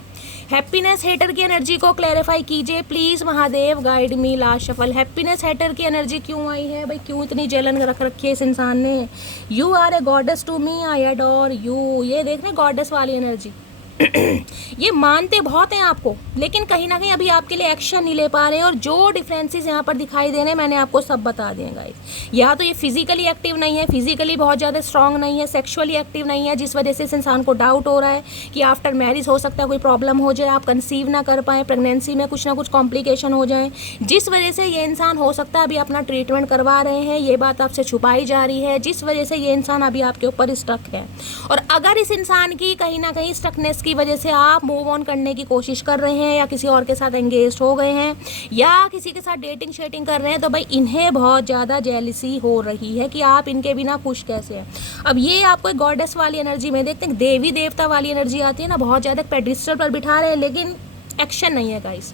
Happiness hater की एनर्जी को क्लैरिफाई कीजिए please Mahadev guide me. Last shuffle. Happiness hater की एनर्जी क्यों आई है भाई, क्यों इतनी जलन रख रखी है इस इंसान ने। You are a goddess to me, I adore you. ये देख रहे गॉडेस वाली एनर्जी ये मानते बहुत हैं आपको, लेकिन कहीं ना कहीं अभी आपके लिए एक्शन नहीं ले पा रहे हैं। और जो डिफरेंसेस यहाँ पर दिखाई दे रहे हैं मैंने आपको सब बता दिए गाइस। या तो ये फिजिकली एक्टिव नहीं है, फिजिकली बहुत ज़्यादा स्ट्रांग नहीं है, सेक्सुअली एक्टिव नहीं है, जिस वजह से इस इंसान को डाउट हो रहा है कि आफ्टर मैरिज हो सकता है कोई प्रॉब्लम हो जाए, आप कंसीव ना कर पाएँ, प्रेगनेंसी में कुछ ना कुछ कॉम्प्लिकेशन हो जाए, जिस वजह से ये इंसान हो सकता है अभी अपना ट्रीटमेंट करवा रहे हैं, ये बात आपसे छुपाई जा रही है, जिस वजह से ये इंसान अभी आपके ऊपर स्टक है। और अगर इस इंसान की कहीं ना कहीं स्टकनेस की वजह से आप मूव ऑन करने की कोशिश कर रहे हैं, या किसी और के साथ एंगेज हो गए हैं, या किसी के साथ डेटिंग शेटिंग कर रहे हैं, तो भाई इन्हें बहुत ज़्यादा जेलसी हो रही है कि आप इनके बिना खुश कैसे हैं। अब ये आपको एक गॉडेस वाली एनर्जी में देखते हैं, देवी देवता वाली एनर्जी आती है ना, बहुत ज़्यादा पेडिस्टल पर बिठा रहे हैं लेकिन एक्शन नहीं है गाइस।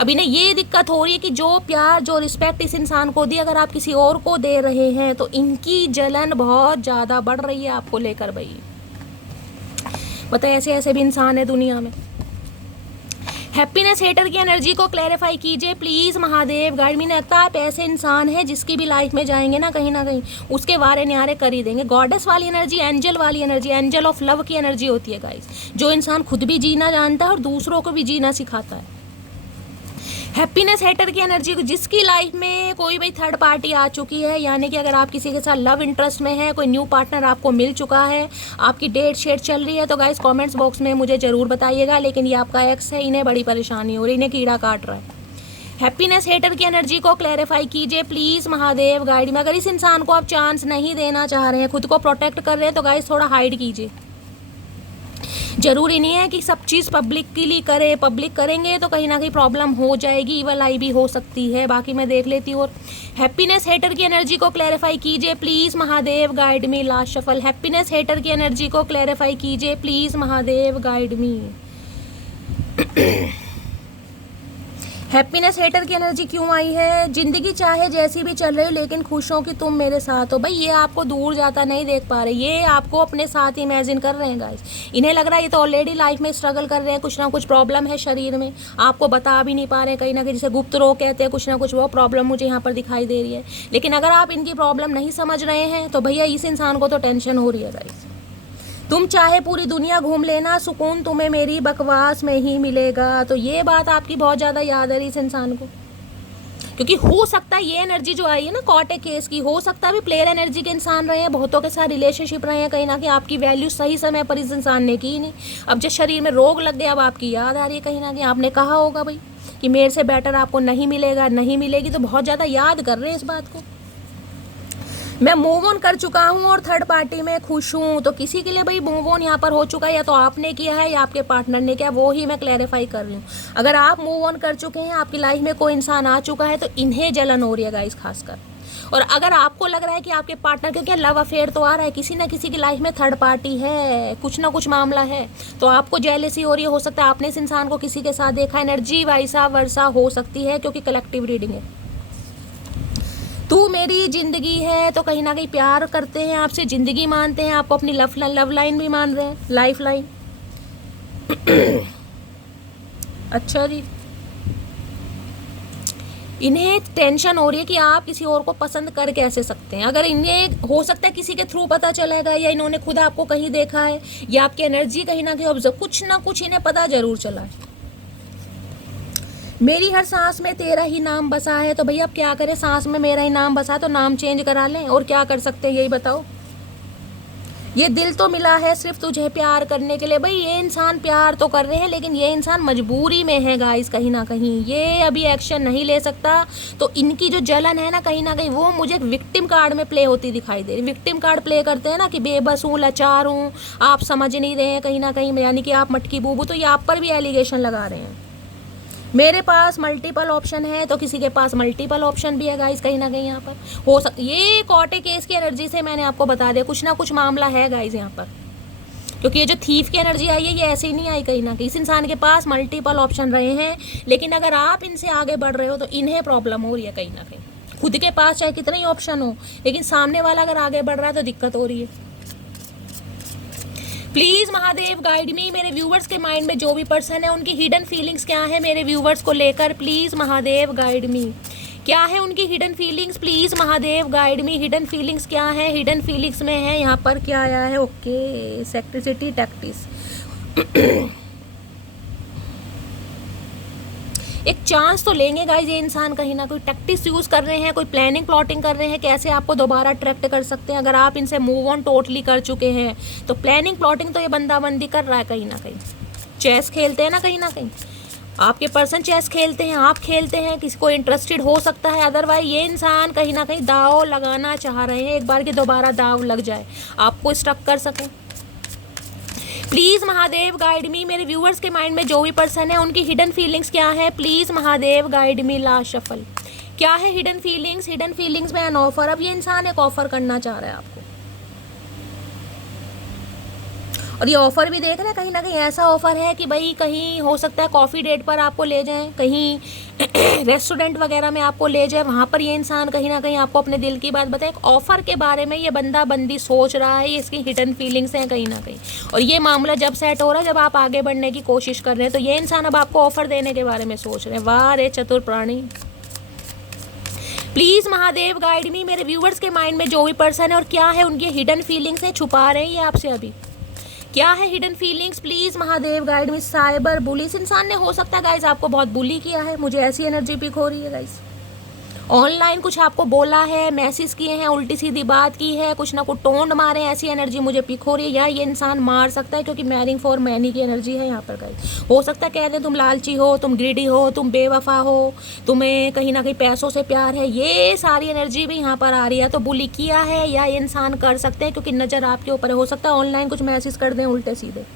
अब इन्हें ये दिक्कत हो रही है कि जो प्यार जो रिस्पेक्ट इस इंसान को दी अगर आप किसी और को दे रहे हैं तो इनकी जलन बहुत ज़्यादा बढ़ रही है आपको लेकर भाई। बताइए ऐसे ऐसे भी इंसान है दुनिया में। हैप्पीनेस हेटर की एनर्जी को क्लैरिफाई कीजिए प्लीज़ महादेव गाइड मी। लगता है आप ऐसे इंसान हैं जिसकी भी लाइफ में जाएंगे ना कहीं उसके वारे न्यारे कर ही देंगे। गॉडेस वाली एनर्जी, एंजल वाली एनर्जी, एंजल ऑफ लव की एनर्जी होती है गाइस, जो इंसान खुद भी जीना जानता है और दूसरों को भी जीना सिखाता है। हैप्पीनेस हेटर की एनर्जी जिसकी लाइफ में कोई भाई थर्ड पार्टी आ चुकी है, यानी कि अगर आप किसी के साथ लव इंटरेस्ट में है, कोई न्यू पार्टनर आपको मिल चुका है, आपकी डेट शेट चल रही है, तो गाइस कमेंट्स बॉक्स में मुझे ज़रूर बताइएगा। लेकिन ये आपका एक्स है, इन्हें बड़ी परेशानी हो रही, इन्हें कीड़ा काट रहा है। हैप्पीनेस हेटर की एनर्जी को क्लैरिफाई कीजिए प्लीज़ महादेव गाइड में। अगर इस इंसान को आप चांस नहीं देना चाह रहे हैं, खुद को प्रोटेक्ट कर रहे हैं, तो गाइस थोड़ा हाइड कीजिए। ज़रूरी नहीं है कि सब चीज़ पब्लिकली करें, पब्लिक करेंगे तो कहीं ना कहीं प्रॉब्लम हो जाएगी, इवल आई भी हो सकती है। बाकी मैं देख लेती हूँ। और हैप्पीनेस हेटर की एनर्जी को क्लैरिफाई कीजिए please Mahadev guide me. Last shuffle. Happiness hater की एनर्जी को क्लैरिफाई कीजिए please Mahadev guide me. Happiness hater की एनर्जी क्यों आई है? जिंदगी चाहे जैसी भी चल रही हो लेकिन खुश हो कि तुम मेरे साथ हो। भाई ये आपको दूर जाता नहीं देख पा रहे, ये आपको अपने साथ इमेजिन कर रहे हैं गाइस। इन्हें लग रहा है ये तो ऑलरेडी लाइफ में स्ट्रगल कर रहे हैं, कुछ ना कुछ प्रॉब्लम है शरीर में, आपको बता भी नहीं पा रहे हैं, कहीं ना कहीं जिसे गुप्त रोग कहते हैं, कुछ ना कुछ वो प्रॉब्लम मुझे यहाँ पर दिखाई दे रही है। लेकिन अगर आप इनकी प्रॉब्लम नहीं समझ रहे हैं तो भैया इस इंसान को तो टेंशन हो रही है गाइस। तुम चाहे पूरी दुनिया घूम लेना, सुकून तुम्हें मेरी बकवास में ही मिलेगा। तो ये बात आपकी बहुत ज़्यादा याद है इस इंसान को, क्योंकि हो सकता है ये एनर्जी जो आई है ना कोर्ट केस की, हो सकता है भी प्लेयर एनर्जी के इंसान रहे हैं, बहुतों के साथ रिलेशनशिप रहे हैं, कहीं ना कहीं आपकी वैल्यू सही समय पर इस इंसान ने की नहीं। अब जब शरीर में रोग लग गया, अब आपकी याद आ रही है, कहीं ना कहीं आपने कहा होगा भाई कि मेरे से बेटर आपको नहीं मिलेगा, नहीं मिलेगी, तो बहुत ज़्यादा याद कर रहे हैं इस बात को। मैं मूव ऑन कर चुका हूँ और थर्ड पार्टी में खुश हूँ। तो किसी के लिए भाई मूव ऑन यहाँ पर हो चुका है, या तो आपने किया है या आपके पार्टनर ने किया, वो ही मैं क्लैरिफाई कर रही हूँ। अगर आप मूव ऑन कर चुके हैं, आपकी लाइफ में कोई इंसान आ चुका है, तो इन्हें जलन हो रही है गाइस खासकर। और अगर आपको लग रहा है कि आपके पार्टनर, क्योंकि लव अफेयर तो आ रहा है, किसी ना किसी की लाइफ में थर्ड पार्टी है, कुछ ना कुछ मामला है, तो आपको जेलसी हो रही है, हो सकता है आपने इस इंसान को किसी के साथ देखा, एनर्जी वैसा वर्षा हो सकती है, क्योंकि कलेक्टिव रीडिंग है। तू मेरी जिंदगी है, तो कहीं ना कहीं प्यार करते हैं आपसे, जिंदगी मानते हैं, आपको अपनी लव लाइन भी मान रहे हैं, लाइफ लाइन। अच्छा जी, इन्हें टेंशन हो रही है कि आप किसी और को पसंद कर कैसे सकते हैं। अगर इन्हें हो सकता है किसी के थ्रू पता चलेगा, या इन्होंने खुद आपको कहीं देखा है, या आपकी एनर्जी कहीं ना कहीं ऑब्जर्व, कुछ ना कुछ इन्हें पता जरूर चला है। मेरी हर सांस में तेरा ही नाम बसा है, तो भैया अब क्या करें, सांस में मेरा ही नाम बसा, तो नाम चेंज करा लें, और क्या कर सकते हैं यही बताओ। ये दिल तो मिला है सिर्फ तुझे प्यार करने के लिए। भाई ये इंसान प्यार तो कर रहे हैं, लेकिन ये इंसान मजबूरी में है गाइस, कहीं ना कहीं ये अभी एक्शन नहीं ले सकता। तो इनकी जो जलन है ना कहीं वो मुझे विक्टिम कार्ड में प्ले होती दिखाई दे रही। विक्टिम कार्ड प्ले करते हैं ना कि बेबस हूँ, लाचार हूँ, आप समझ नहीं रहे हैं कहीं ना कहीं, यानी कि आप मटकी बूबू, तो ये आप पर भी एलिगेशन लगा रहे हैं। मेरे पास मल्टीपल ऑप्शन है, तो किसी के पास मल्टीपल ऑप्शन भी है गाइस, कहीं ना कहीं यहाँ पर हो ये कोर्ट केस की एनर्जी से मैंने आपको बता दिया, कुछ ना कुछ मामला है गाइस यहाँ पर। क्योंकि ये जो थीफ की एनर्जी आई है, ये ऐसे ही नहीं आई, कहीं ना कहीं इस इंसान के पास मल्टीपल ऑप्शन रहे हैं, लेकिन अगर आप इनसे आगे बढ़ रहे हो तो इन्हें प्रॉब्लम हो रही है कहीं ना कहीं। खुद के पास चाहे कितने ही ऑप्शन हो, लेकिन सामने वाला अगर आगे बढ़ रहा है तो दिक्कत हो रही है। प्लीज महादेव गाइड मी, मेरे व्यूवर्स के माइंड में जो भी पर्सन है उनकी हिडन फीलिंग्स क्या है मेरे व्यूवर्स को लेकर, प्लीज महादेव गाइड मी। क्या है उनकी hidden feelings, please Mahadev guide me. Hidden feelings क्या है, हिडन फीलिंग्स में है यहाँ पर क्या आया है, ओके, सेक्ट्रिसिटी टैक्टिस। एक चांस तो लेंगे गाइज ये इंसान, कहीं ना कोई टैक्टिक्स यूज कर रहे हैं, कोई प्लानिंग प्लॉटिंग कर रहे हैं, कैसे आपको दोबारा अट्रैक्ट कर सकते हैं। अगर आप इनसे मूव ऑन टोटली कर चुके हैं तो प्लानिंग प्लॉटिंग तो ये बंदाबंदी कर रहा है कहीं ना कहीं। चेस खेलते हैं ना कहीं आपके पर्सन चेस खेलते हैं, आप खेलते हैं, किसी को इंटरेस्टेड हो सकता है। अदरवाइज ये इंसान कहीं ना कहीं दाव लगाना चाह रहे हैं, एक बार के दोबारा दाव लग जाए, आपको स्टक कर सकें। प्लीज महादेव गाइड मी, मेरे व्यूअर्स के माइंड में जो भी पर्सन है उनकी हिडन फीलिंग्स क्या है, please Mahadev guide me. Last shuffle क्या है हिडन फीलिंग्स, हिडन फीलिंग्स में एन ऑफर। अब ये इंसान एक ऑफर करना चाह रहा है आपको, और ये ऑफर भी देख रहे हैं कहीं ना कहीं ऐसा ऑफर है कि भाई कहीं हो सकता है कॉफ़ी डेट पर आपको ले जाएं, कहीं रेस्टोरेंट वगैरह में आपको ले जाए, वहाँ पर ये इंसान कहीं ना कहीं आपको अपने दिल की बात बताए। एक ऑफर के बारे में ये बंदा बंदी सोच रहा है, ये इसकी हिडन फीलिंग्स हैं कहीं ना कहीं। और ये मामला जब सेट हो रहा है, जब आप आगे बढ़ने की कोशिश कर रहे हैं, तो ये इंसान अब आपको ऑफर देने के बारे में सोच रहे हैं। वाह रे चतुर प्राणी। प्लीज महादेव गाइड मी, मेरे व्यूवर्स के माइंड में जो भी पर्सन है और क्या है उनकी हिडन फीलिंग्स है, छुपा रहे हैं ये आपसे अभी, क्या है hidden feelings, please Mahadev guide में। साइबर बुली, इस इंसान ने हो सकता है गाइज आपको बहुत बुली किया है, मुझे ऐसी एनर्जी पिक हो रही है गाइज। ऑनलाइन कुछ आपको बोला है, मैसेज किए हैं, उल्टी सीधी बात की है, कुछ ना कुछ टोंड मारे, ऐसी एनर्जी मुझे पिक हो रही है। या ये इंसान मार सकता है, क्योंकि मैरिंग फॉर मैनी की एनर्जी है यहाँ पर गाइस। हो सकता है कह दें तुम लालची हो, तुम ग्रीडी हो, तुम बेवफा हो, तुम्हें कहीं ना कहीं पैसों से प्यार है, ये सारी एनर्जी भी यहाँ पर आ रही है। तो बुली किया है या ये इंसान कर सकते हैं, क्योंकि नज़र आपके ऊपर है। हो सकता है ऑनलाइन कुछ मैसेज कर दें उल्टे सीधे,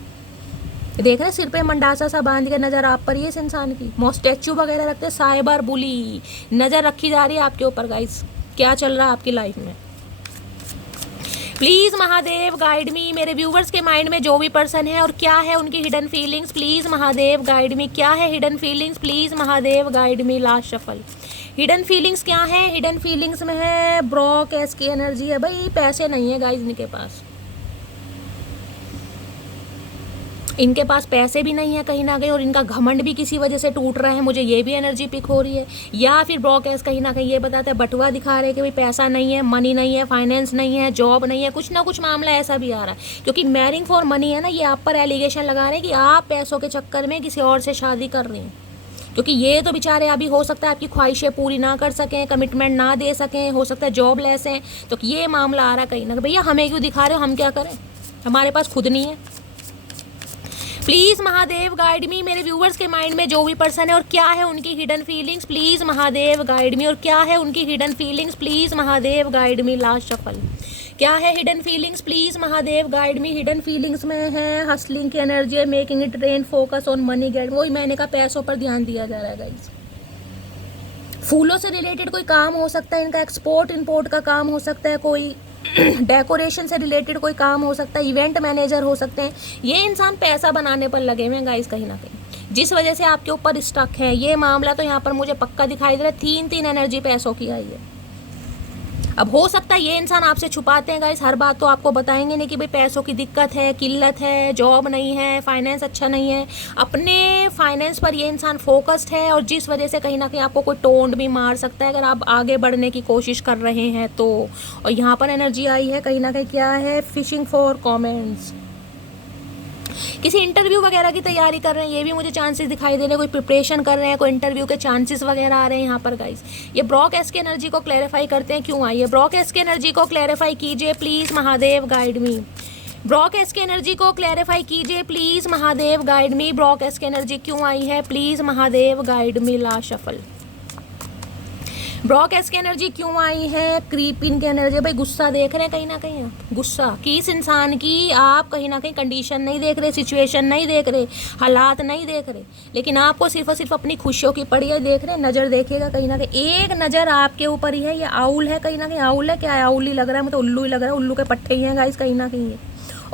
देख रहे सिर पे मंडासा सा बांध के नजर आप पर, ये इस इंसान की स्टैचू वगैरह रखते हैं। साइबर बुली, नजर रखी जा रही है आपके ऊपर गाइस, क्या चल रहा है आपकी लाइफ में। प्लीज महादेव गाइड मी, मेरे व्यूवर्स के माइंड में जो भी पर्सन है और क्या है उनकी hidden feelings, please Mahadev guide मी। क्या है hidden feelings, please Mahadev guide me. Last shuffle, hidden feelings क्या है, हिडन फीलिंग्स में है ब्रोकर्स की एनर्जी है। भाई पैसे नहीं है गाइस इनके पास, इनके पास पैसे भी नहीं है कहीं ना कहीं, और इनका घमंड भी किसी वजह से टूट रहा है, मुझे ये भी एनर्जी पिक हो रही है। या फिर ब्रोकर्स कहीं ना कहीं ये बताते हैं, बटुआ दिखा रहे हैं कि भाई पैसा नहीं है, मनी नहीं है, फाइनेंस नहीं है, जॉब नहीं है, कुछ ना कुछ मामला ऐसा भी आ रहा है। क्योंकि मैरिंग फॉर मनी है ना, ये आप पर एलिगेशन लगा रहे हैं कि आप पैसों के चक्कर में किसी और से शादी कर रही हैं। क्योंकि ये तो बेचारे अभी हो सकता है आपकी ख्वाहिशें पूरी ना कर सकें, कमिटमेंट ना दे सकें, हो सकता है जॉब लेस हैं, तो ये मामला आ रहा है कहीं ना, भैया हमें क्यों दिखा रहे हो, हम क्या करें, हमारे पास खुद नहीं है। प्लीज महादेव गाइड मी, मेरे व्यूवर्स के माइंड में जो भी पर्सन है और क्या है उनकी hidden feelings, please Mahadev guide me. और क्या है उनकी hidden feelings, please Mahadev guide me. Last shuffle, क्या है hidden feelings, please Mahadev guide me. Hidden feelings में है हसलिंग की energy, making it rain, focus on money get. वही मैंने कहा पैसों पर ध्यान दिया जा रहा है गाइस, फूलों से रिलेटेड कोई काम हो सकता है इनका, एक्सपोर्ट इंपोर्ट का काम हो सकता है, कोई डेकोरेशन से रिलेटेड कोई काम हो सकता है, इवेंट मैनेजर हो सकते हैं। ये इंसान पैसा बनाने पर लगे हुए हैं गाइस कहीं ना कहीं, जिस वजह से आपके ऊपर स्टक है। ये मामला तो यहाँ पर मुझे पक्का दिखाई दे रहा है, 3 एनर्जी पैसों की आई है। अब हो सकता है ये इंसान आपसे छुपाते हैं गाइस, हर बात तो आपको बताएंगे नहीं कि भाई पैसों की दिक्कत है, किल्लत है, जॉब नहीं है, फाइनेंस अच्छा नहीं है। अपने फाइनेंस पर ये इंसान फोकस्ड है, और जिस वजह से कहीं ना कहीं आपको कोई टोंट भी मार सकता है अगर आप आगे बढ़ने की कोशिश कर रहे हैं तो। और यहाँ पर एनर्जी आई है कहीं ना कहीं, क्या है, फिशिंग फॉर कॉमेंट्स। किसी इंटरव्यू वगैरह की तैयारी कर रहे हैं, ये भी मुझे चांसेस दिखाई दे रहे हैं। कोई प्रिपरेशन कर रहे हैं, कोई इंटरव्यू के चांसेस वगैरह आ रहे हैं यहाँ पर गाइस। ये ब्रॉक एस की एनर्जी को क्लैरिफाई करते हैं, क्यों आई है। ब्रॉक एस की एनर्जी को क्लैरिफाई कीजिए please, Mahadev guide me. Brock S की एनर्जी को क्लैरिफाई कीजिए please, Mahadev guide me. Brock S की एनर्जी क्यों आई है, please Mahadev guide me. Last shuffle. Brock S की एनर्जी क्यों आई है, क्रीपिन की एनर्जी। भाई गुस्सा देख रहे हैं कहीं ना कहीं आप, गुस्सा कि इस इंसान की आप कहीं ना कहीं कंडीशन नहीं देख रहे, सिचुएशन नहीं देख रहे, हालात नहीं देख रहे, लेकिन आपको सिर्फ और सिर्फ अपनी खुशियों की पड़िया देख रहे हैं। नज़र देखिएगा कहीं ना कहीं, एक नज़र आपके ऊपर ही है। ये आउल है कहीं ना कहीं, आउल है क्या है, आउल ही लग रहा है, मतलब उल्लू ही लग रहा है, उल्लू के पट्टे ही हैं गाइस कहीं ना कहीं ये।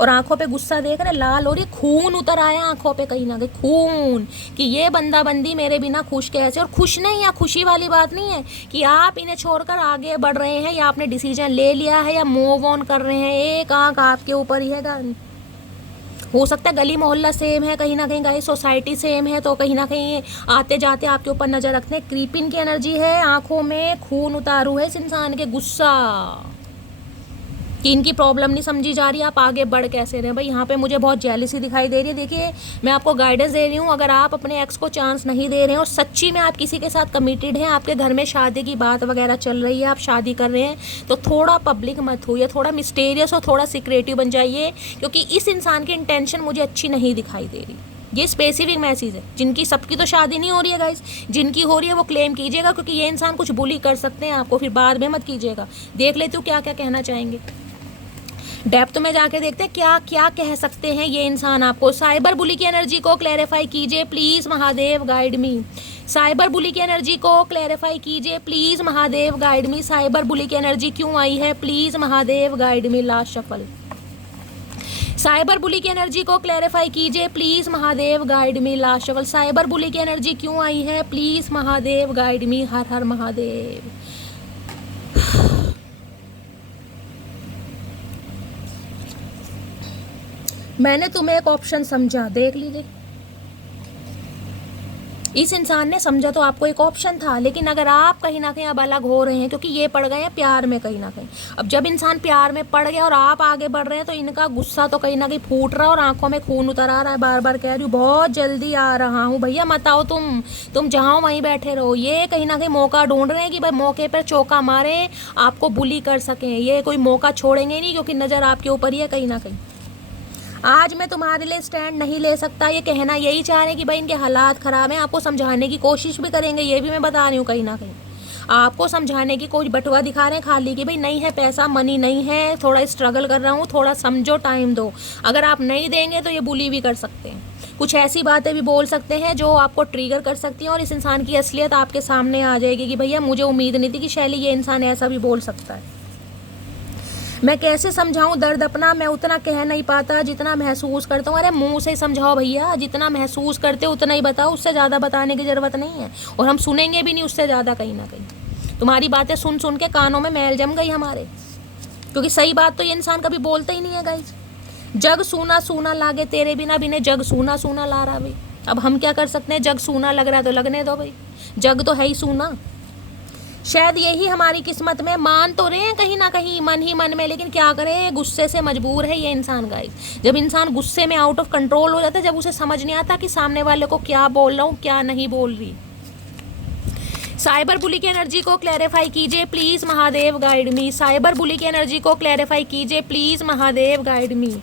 और आंखों पे गुस्सा देख रहे, लाल हो रही, खून उतर आया आंखों पे कहीं ना कहीं, खून कि ये बंदा बंदी मेरे बिना खुश कैसे। और खुश नहीं, या खुशी वाली बात नहीं है कि आप इन्हें छोड़कर आगे बढ़ रहे हैं, या आपने डिसीजन ले लिया है, या मूव ऑन कर रहे हैं। एक आंख आपके ऊपर ही है। हो सकता है गली मोहल्ला सेम है कहीं ना कहीं गाइस, सोसाइटी सेम है, तो कहीं ना कहीं आते जाते आपके ऊपर नज़र रखते हैं। क्रीपिन की एनर्जी है, आंखों में खून उतारू है इस इंसान के, गुस्सा कि इनकी प्रॉब्लम नहीं समझी जा रही, आप आगे बढ़ कैसे रहे हैं। भाई यहाँ पे मुझे बहुत जेलसी दिखाई दे रही है। देखिए मैं आपको गाइडेंस दे रही हूँ, अगर आप अपने एक्स को चांस नहीं दे रहे हैं और सच्ची में आप किसी के साथ कमिटेड हैं, आपके घर में शादी की बात वगैरह चल रही है, आप शादी कर रहे हैं, तो थोड़ा पब्लिक मत होइए, थोड़ा मिस्टीरियस और थोड़ा सीक्रेटिव बन जाइए, क्योंकि इस इंसान की इंटेंशन मुझे अच्छी नहीं दिखाई दे रही। ये स्पेसिफिक मैसेज है। जिनकी सबकी तो शादी नहीं हो रही है गाइस, जिनकी हो रही है वो क्लेम कीजिएगा, क्योंकि ये इंसान कुछ बुली कर सकते हैं आपको, फिर बाद में मत कीजिएगा। देख लेती हूँ क्या क्या कहना चाहेंगे, डेप्थ में जाके देखते हैं क्या क्या कह सकते हैं ये इंसान आपको। साइबर बुली की एनर्जी को क्लैरिफाई कीजिए please, Mahadev guide me. Cyber bully की एनर्जी को क्लैरिफाई कीजिए please, Mahadev guide me. Cyber bully की एनर्जी क्यों आई है, please Mahadev guide me. Last shuffle. Cyber bully की एनर्जी को क्लैरिफाई कीजिए please, Mahadev guide me. Last shuffle. Cyber bully की एनर्जी क्यों आई है, please Mahadev guide me. Har Har Mahadev. मैंने तुम्हें एक ऑप्शन समझा, देख लीजिए। इस इंसान ने समझा तो आपको एक ऑप्शन था, लेकिन अगर आप कहीं ना कहीं अब अलग हो रहे हैं, क्योंकि ये पड़ गए हैं प्यार में कहीं ना कहीं। अब जब इंसान प्यार में पड़ गया और आप आगे बढ़ रहे हैं, तो इनका गुस्सा तो कहीं ना कहीं फूट रहा है और आंखों में खून उतर आ रहा है। बार बार कह रही हूँ बहुत जल्दी आ रहा हूँ, भैया मत आओ, तुम जहाँ वहीं बैठे रहो। ये कहीं ना कहीं मौका ढूंढ रहे हैं कि भाई मौके पर चौका मारें, आपको बुली कर सकें। ये कोई मौका छोड़ेंगे नहीं, क्योंकि नज़र आपके ऊपर ही है कहीं ना कहीं। आज मैं तुम्हारे लिए स्टैंड नहीं ले सकता, ये कहना यही चाह रहे हैं कि भाई इनके हालात ख़राब हैं। आपको समझाने की कोशिश भी करेंगे, ये भी मैं बता रही हूँ कहीं ना कहीं। आपको समझाने की कोई बटुआ दिखा रहे हैं खाली कि भाई नहीं है पैसा, मनी नहीं है, थोड़ा स्ट्रगल कर रहा हूँ, थोड़ा समझो, टाइम दो। अगर आप नहीं देंगे तो ये बुली भी कर सकते हैं, कुछ ऐसी बातें भी बोल सकते हैं जो आपको ट्रिगर कर सकती हैं, और इस इंसान की असलियत आपके सामने आ जाएगी कि भैया मुझे उम्मीद नहीं थी कि शैली ये इंसान ऐसा भी बोल सकता है। मैं कैसे समझाऊं दर्द अपना, मैं उतना कह नहीं पाता जितना महसूस करता हूँ। अरे मुंह से समझाओ भैया, जितना महसूस करते हो उतना ही बताओ, उससे ज़्यादा बताने की ज़रूरत नहीं है, और हम सुनेंगे भी नहीं उससे ज़्यादा कहीं ना कहीं। तुम्हारी बातें सुन सुन के कानों में मैल जम गई हमारे, क्योंकि सही बात तो ये इंसान कभी बोलता ही नहीं है गाइस। जग सूना सूना लागे तेरे बिना, बिने जग सूना सूना ला रहा भाई। अब हम क्या कर सकते हैं, जग सूना लग रहा है तो लगने दो भाई, जग तो है ही सूना। शायद यही हमारी किस्मत में, मान तो रहे हैं कहीं ना कहीं मन ही मन में, लेकिन क्या करें, गुस्से से मजबूर है ये इंसान गाइस। जब इंसान गुस्से में आउट ऑफ कंट्रोल हो जाता है, जब उसे समझ नहीं आता कि सामने वाले को क्या बोल रहा हूँ क्या नहीं बोल रही। साइबर बुली की एनर्जी को क्लैरिफाई कीजिए please, Mahadev guide me. Cyber bully की एनर्जी को क्लैरिफाई कीजिए प्लीज़, महादेव गाइड मी।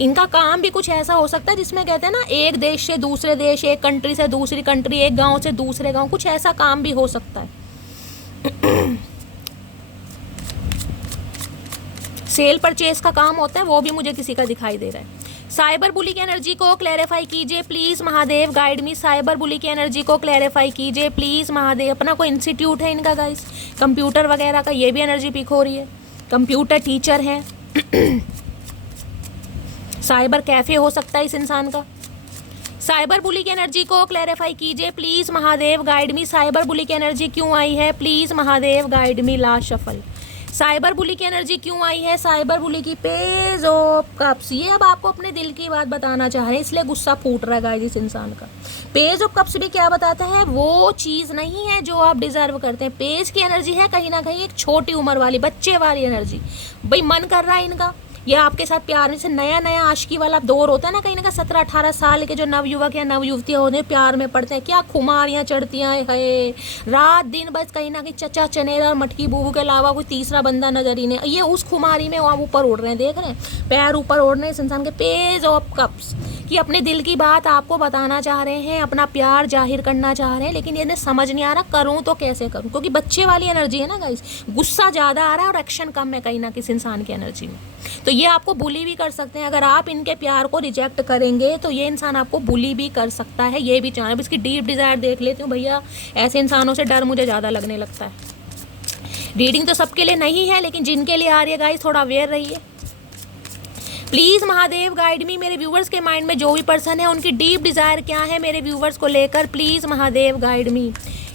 इनका काम भी कुछ ऐसा हो सकता है जिसमें कहते हैं ना, एक देश से दूसरे देश, एक कंट्री से दूसरी कंट्री, एक गांव से दूसरे गांव, कुछ ऐसा काम भी हो सकता है। सेल परचेज का काम होता है, वो भी मुझे किसी का दिखाई दे रहा है। साइबर बुली की एनर्जी को क्लैरिफाई कीजिए please Mahadev, guide me. Cyber bully की एनर्जी को क्लैरिफाई कीजिए प्लीज महादेव। अपना कोई इंस्टीट्यूट है इनका गाइस, कंप्यूटर वगैरह का, ये भी एनर्जी पिक हो रही है। कंप्यूटर टीचर है साइबर कैफे हो सकता है इस इंसान का। साइबर बुली की एनर्जी को क्लैरिफाई कीजिए please Mahadev, guide me. Cyber bully की एनर्जी क्यों आई है please Mahadev, guide me. Last shuffle. Cyber bully की एनर्जी क्यों आई है? साइबर बुली की पेज ऑफ कप्स। ये अब आपको अपने दिल की बात बताना चाह रहे हैं, इसलिए गुस्सा फूट रहा है गाइस इस इंसान का। पेज ऑफ कप्स भी क्या बताता है? वो चीज़ नहीं है जो आप डिजर्व करते हैं। पेज की एनर्जी है कहीं ना कहीं एक छोटी उम्र वाली, बच्चे वाली एनर्जी। भाई मन कर रहा है इनका ये आपके साथ प्यार में से नया नया आशिकी वाला दौर होता है ना, कहीं ना कहीं 17-18 साल के जो नवयुवक या नवयुवतियाँ होते हैं प्यार में पड़ते हैं, क्या खुमारियाँ चढ़ती हैं, है रात दिन बस कहीं ना कहीं चचा चनेरा और मटकी बूबू के अलावा कोई तीसरा बंदा नजर ही नहीं। ये उस खुमारी में वहाँ ऊपर उड़ रहे हैं, देख रहे हैं पैर ऊपर उड़ रहे हैं इस इंसान के। पेज ऑफ कप्स कि अपने दिल की बात आपको बताना चाह रहे हैं, अपना प्यार जाहिर करना चाह रहे हैं, लेकिन ये समझ नहीं आ रहा करूँ तो कैसे करूँ, क्योंकि बच्चे वाली एनर्जी है ना गाइस। गुस्सा ज़्यादा आ रहा है और एक्शन कम है कहीं ना किसी इंसान की एनर्जी में। तो ये आपको बुली भी कर सकते हैं। अगर आप इनके प्यार को रिजेक्ट करेंगे तो ये इंसान आपको बुली भी कर सकता है, ये भी चाहे। अब इसकी डीप डिज़ायर देख लेती हूँ भैया, ऐसे इंसानों से डर मुझे ज़्यादा लगने लगता है। रीडिंग तो सबके लिए नहीं है, लेकिन जिनके लिए आ रही है गाइस थोड़ा अवेयर रहिए प्लीज़ महादेव, गाइड मी। मेरे व्यूवर्स के माइंड में जो भी पर्सन है उनकी डीप डिज़ायर क्या है मेरे व्यूवर्स को लेकर, प्लीज़ महादेव गाइड मी।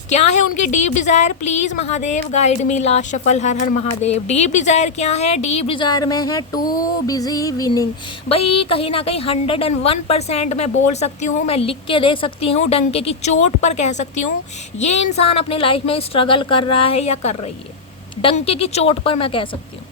क्या है उनकी deep desire, please Mahadev guide me. Last shuffle. Her Har Mahadev. Deep desire क्या है? डीप डिज़ायर में है टू बिजी विनिंग। भाई कहीं ना कहीं 101% मैं बोल सकती हूँ, मैं लिख के दे सकती हूँ, डंके की चोट पर कह सकती हूँ, ये इंसान अपनी लाइफ में स्ट्रगल कर रहा है या कर रही है। डंके की चोट पर मैं कह सकती हूँ,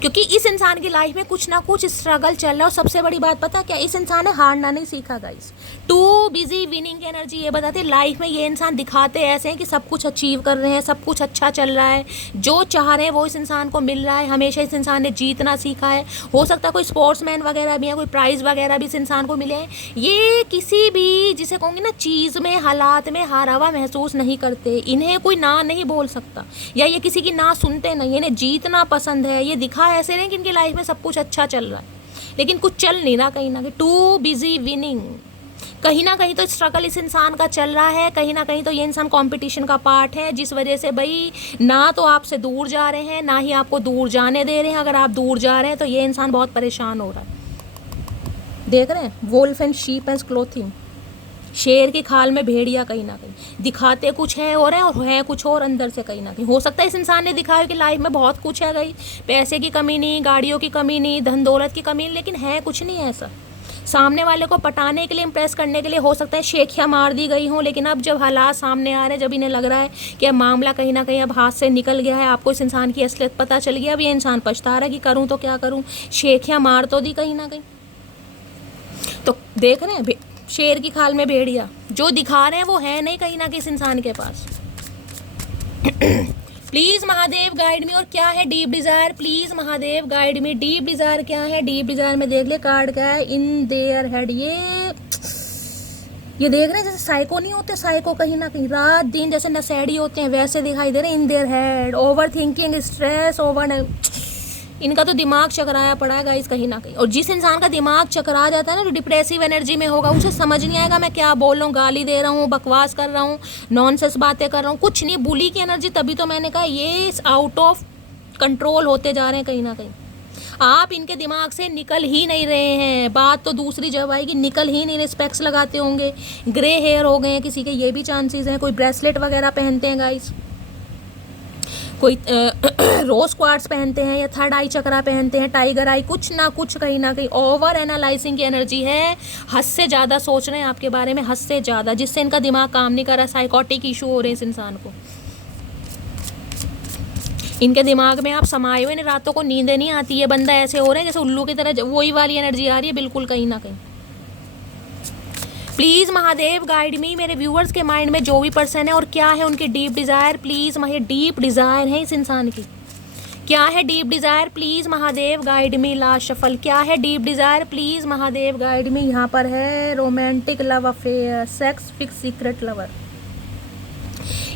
क्योंकि इस इंसान की लाइफ में कुछ ना कुछ स्ट्रगल चल रहा है। और सबसे बड़ी बात पता क्या, इस इंसान ने हारना नहीं सीखा गाइस। टू बिजी विनिंग की एनर्जी ये बताती है लाइफ में ये इंसान दिखाते ऐसे हैं कि सब कुछ अचीव कर रहे हैं, सब कुछ अच्छा चल रहा है, जो चाह रहे हैं वो इस इंसान को मिल रहा है। हमेशा इस इंसान ने जीतना सीखा है। हो सकता है कोई स्पोर्ट्समैन वगैरह भी है, कोई प्राइज़ वगैरह भी इस इंसान को मिले हैं। ये किसी भी जिसे कहूँगी ना चीज़ में, हालात में हारा हुआ महसूस नहीं करते। इन्हें कोई ना नहीं बोल सकता, या ये किसी की ना सुनते नहीं, इन्हें जीतना पसंद है। ये दिखा ऐसे रहे कि इनकी लाइफ में सब कुछ अच्छा चल रहा है, लेकिन कुछ चल नहीं रहा कहीं ना कहीं। टू बिजी विनिंग, कहीं ना कहीं तो स्ट्रगल इस इंसान का चल रहा है, कहीं ना कहीं तो ये इंसान कंपटीशन का पार्ट है, जिस वजह से भाई ना तो आपसे दूर जा रहे हैं, ना ही आपको दूर जाने दे रहे हैं। अगर आप दूर जा रहे हैं तो ये इंसान बहुत परेशान हो रहा है। देख रहे हैं wolf and sheep and clothing, शेर की खाल में भेड़िया। कहीं ना कहीं दिखाते कुछ है और है कुछ और अंदर से। कहीं ना कहीं हो सकता है इस इंसान ने दिखाया कि लाइफ में बहुत कुछ है गई, पैसे की कमी नहीं, गाड़ियों की कमी नहीं, धन दौलत की कमी नहीं, लेकिन है कुछ नहीं है ऐसा। सामने वाले को पटाने के लिए, इम्प्रेस करने के लिए हो सकता है शेखियाँ मार दी गई हों, लेकिन अब जब हालात सामने आ रहे हैं, जब इन्हें लग रहा है कि अब मामला कहीं ना कहीं अब हाथ से निकल गया है, आपको इस इंसान की असलियत पता चल गया, अब ये इंसान पछता रहा है कि करूँ तो क्या करूँ। शेखियाँ मार तो दी कहीं ना कहीं। तो देख रहे हैं शेर की खाल में भेड़िया, जो दिखा रहे हैं वो है नहीं कहीं ना किस इंसान के पास। Please Mahadev guide me. और क्या है deep desire, please Mahadev guide me. Deep desire क्या है? डीप डिज़ायर में देख ले कार्ड क्या है, इन देयर हेड। ये देख रहे हैं जैसे साइको नहीं होते, साइको कहीं ना कहीं रात दिन जैसे नशेड़ी होते हैं वैसे दिखाई दे रहे हैं। In their head over thinking, stress, over, इनका तो दिमाग चकराया पड़ा है गाइस कहीं ना कहीं। और जिस इंसान का दिमाग चकरा जाता है ना, जो डिप्रेसिव एनर्जी में होगा, उसे समझ नहीं आएगा मैं क्या बोल रहा हूँ, गाली दे रहा हूँ, बकवास कर रहा हूँ, नॉनसेंस बातें कर रहा हूँ, कुछ नहीं। बुली की एनर्जी, तभी तो मैंने कहा ये आउट ऑफ कंट्रोल होते जा रहे हैं कहीं ना कहीं। आप इनके दिमाग से निकल ही नहीं रहे हैं। बात तो दूसरी जब आएगी, निकल ही नहीं रहे। स्पेक्स लगाते होंगे, ग्रे हेयर हो गए हैं किसी के, ये भी चांसेस हैं। कोई ब्रेसलेट वगैरह पहनते हैं गाइस, कोई रोज क्वार्ट्स पहनते हैं, या थर्ड आई चक्रा पहनते हैं, टाइगर आई, कुछ ना कुछ कहीं ना कहीं ओवर एनालाइजिंग की एनर्जी है। हद से ज़्यादा सोच रहे हैं आपके बारे में, हद से ज़्यादा, जिससे इनका दिमाग काम नहीं कर रहा। साइकोटिक इशू हो रहे हैं इस इंसान को। इनके दिमाग में आप समाये हुए, रातों को नींदें नहीं आती है। बंदा ऐसे हो रहे हैं जैसे उल्लू की तरह, वही वाली एनर्जी आ रही है बिल्कुल कहीं ना कहीं। Please Mahadev guide me. मेरे व्यूअर्स के माइंड में जो भी पर्सन है और क्या है उनकी deep desire, please Mahadev. Deep desire है इस इंसान की, क्या है deep desire, please Mahadev guide me. Last shuffle. क्या है deep desire, please Mahadev guide me. यहाँ पर है romantic love affair, sex fix secret lover.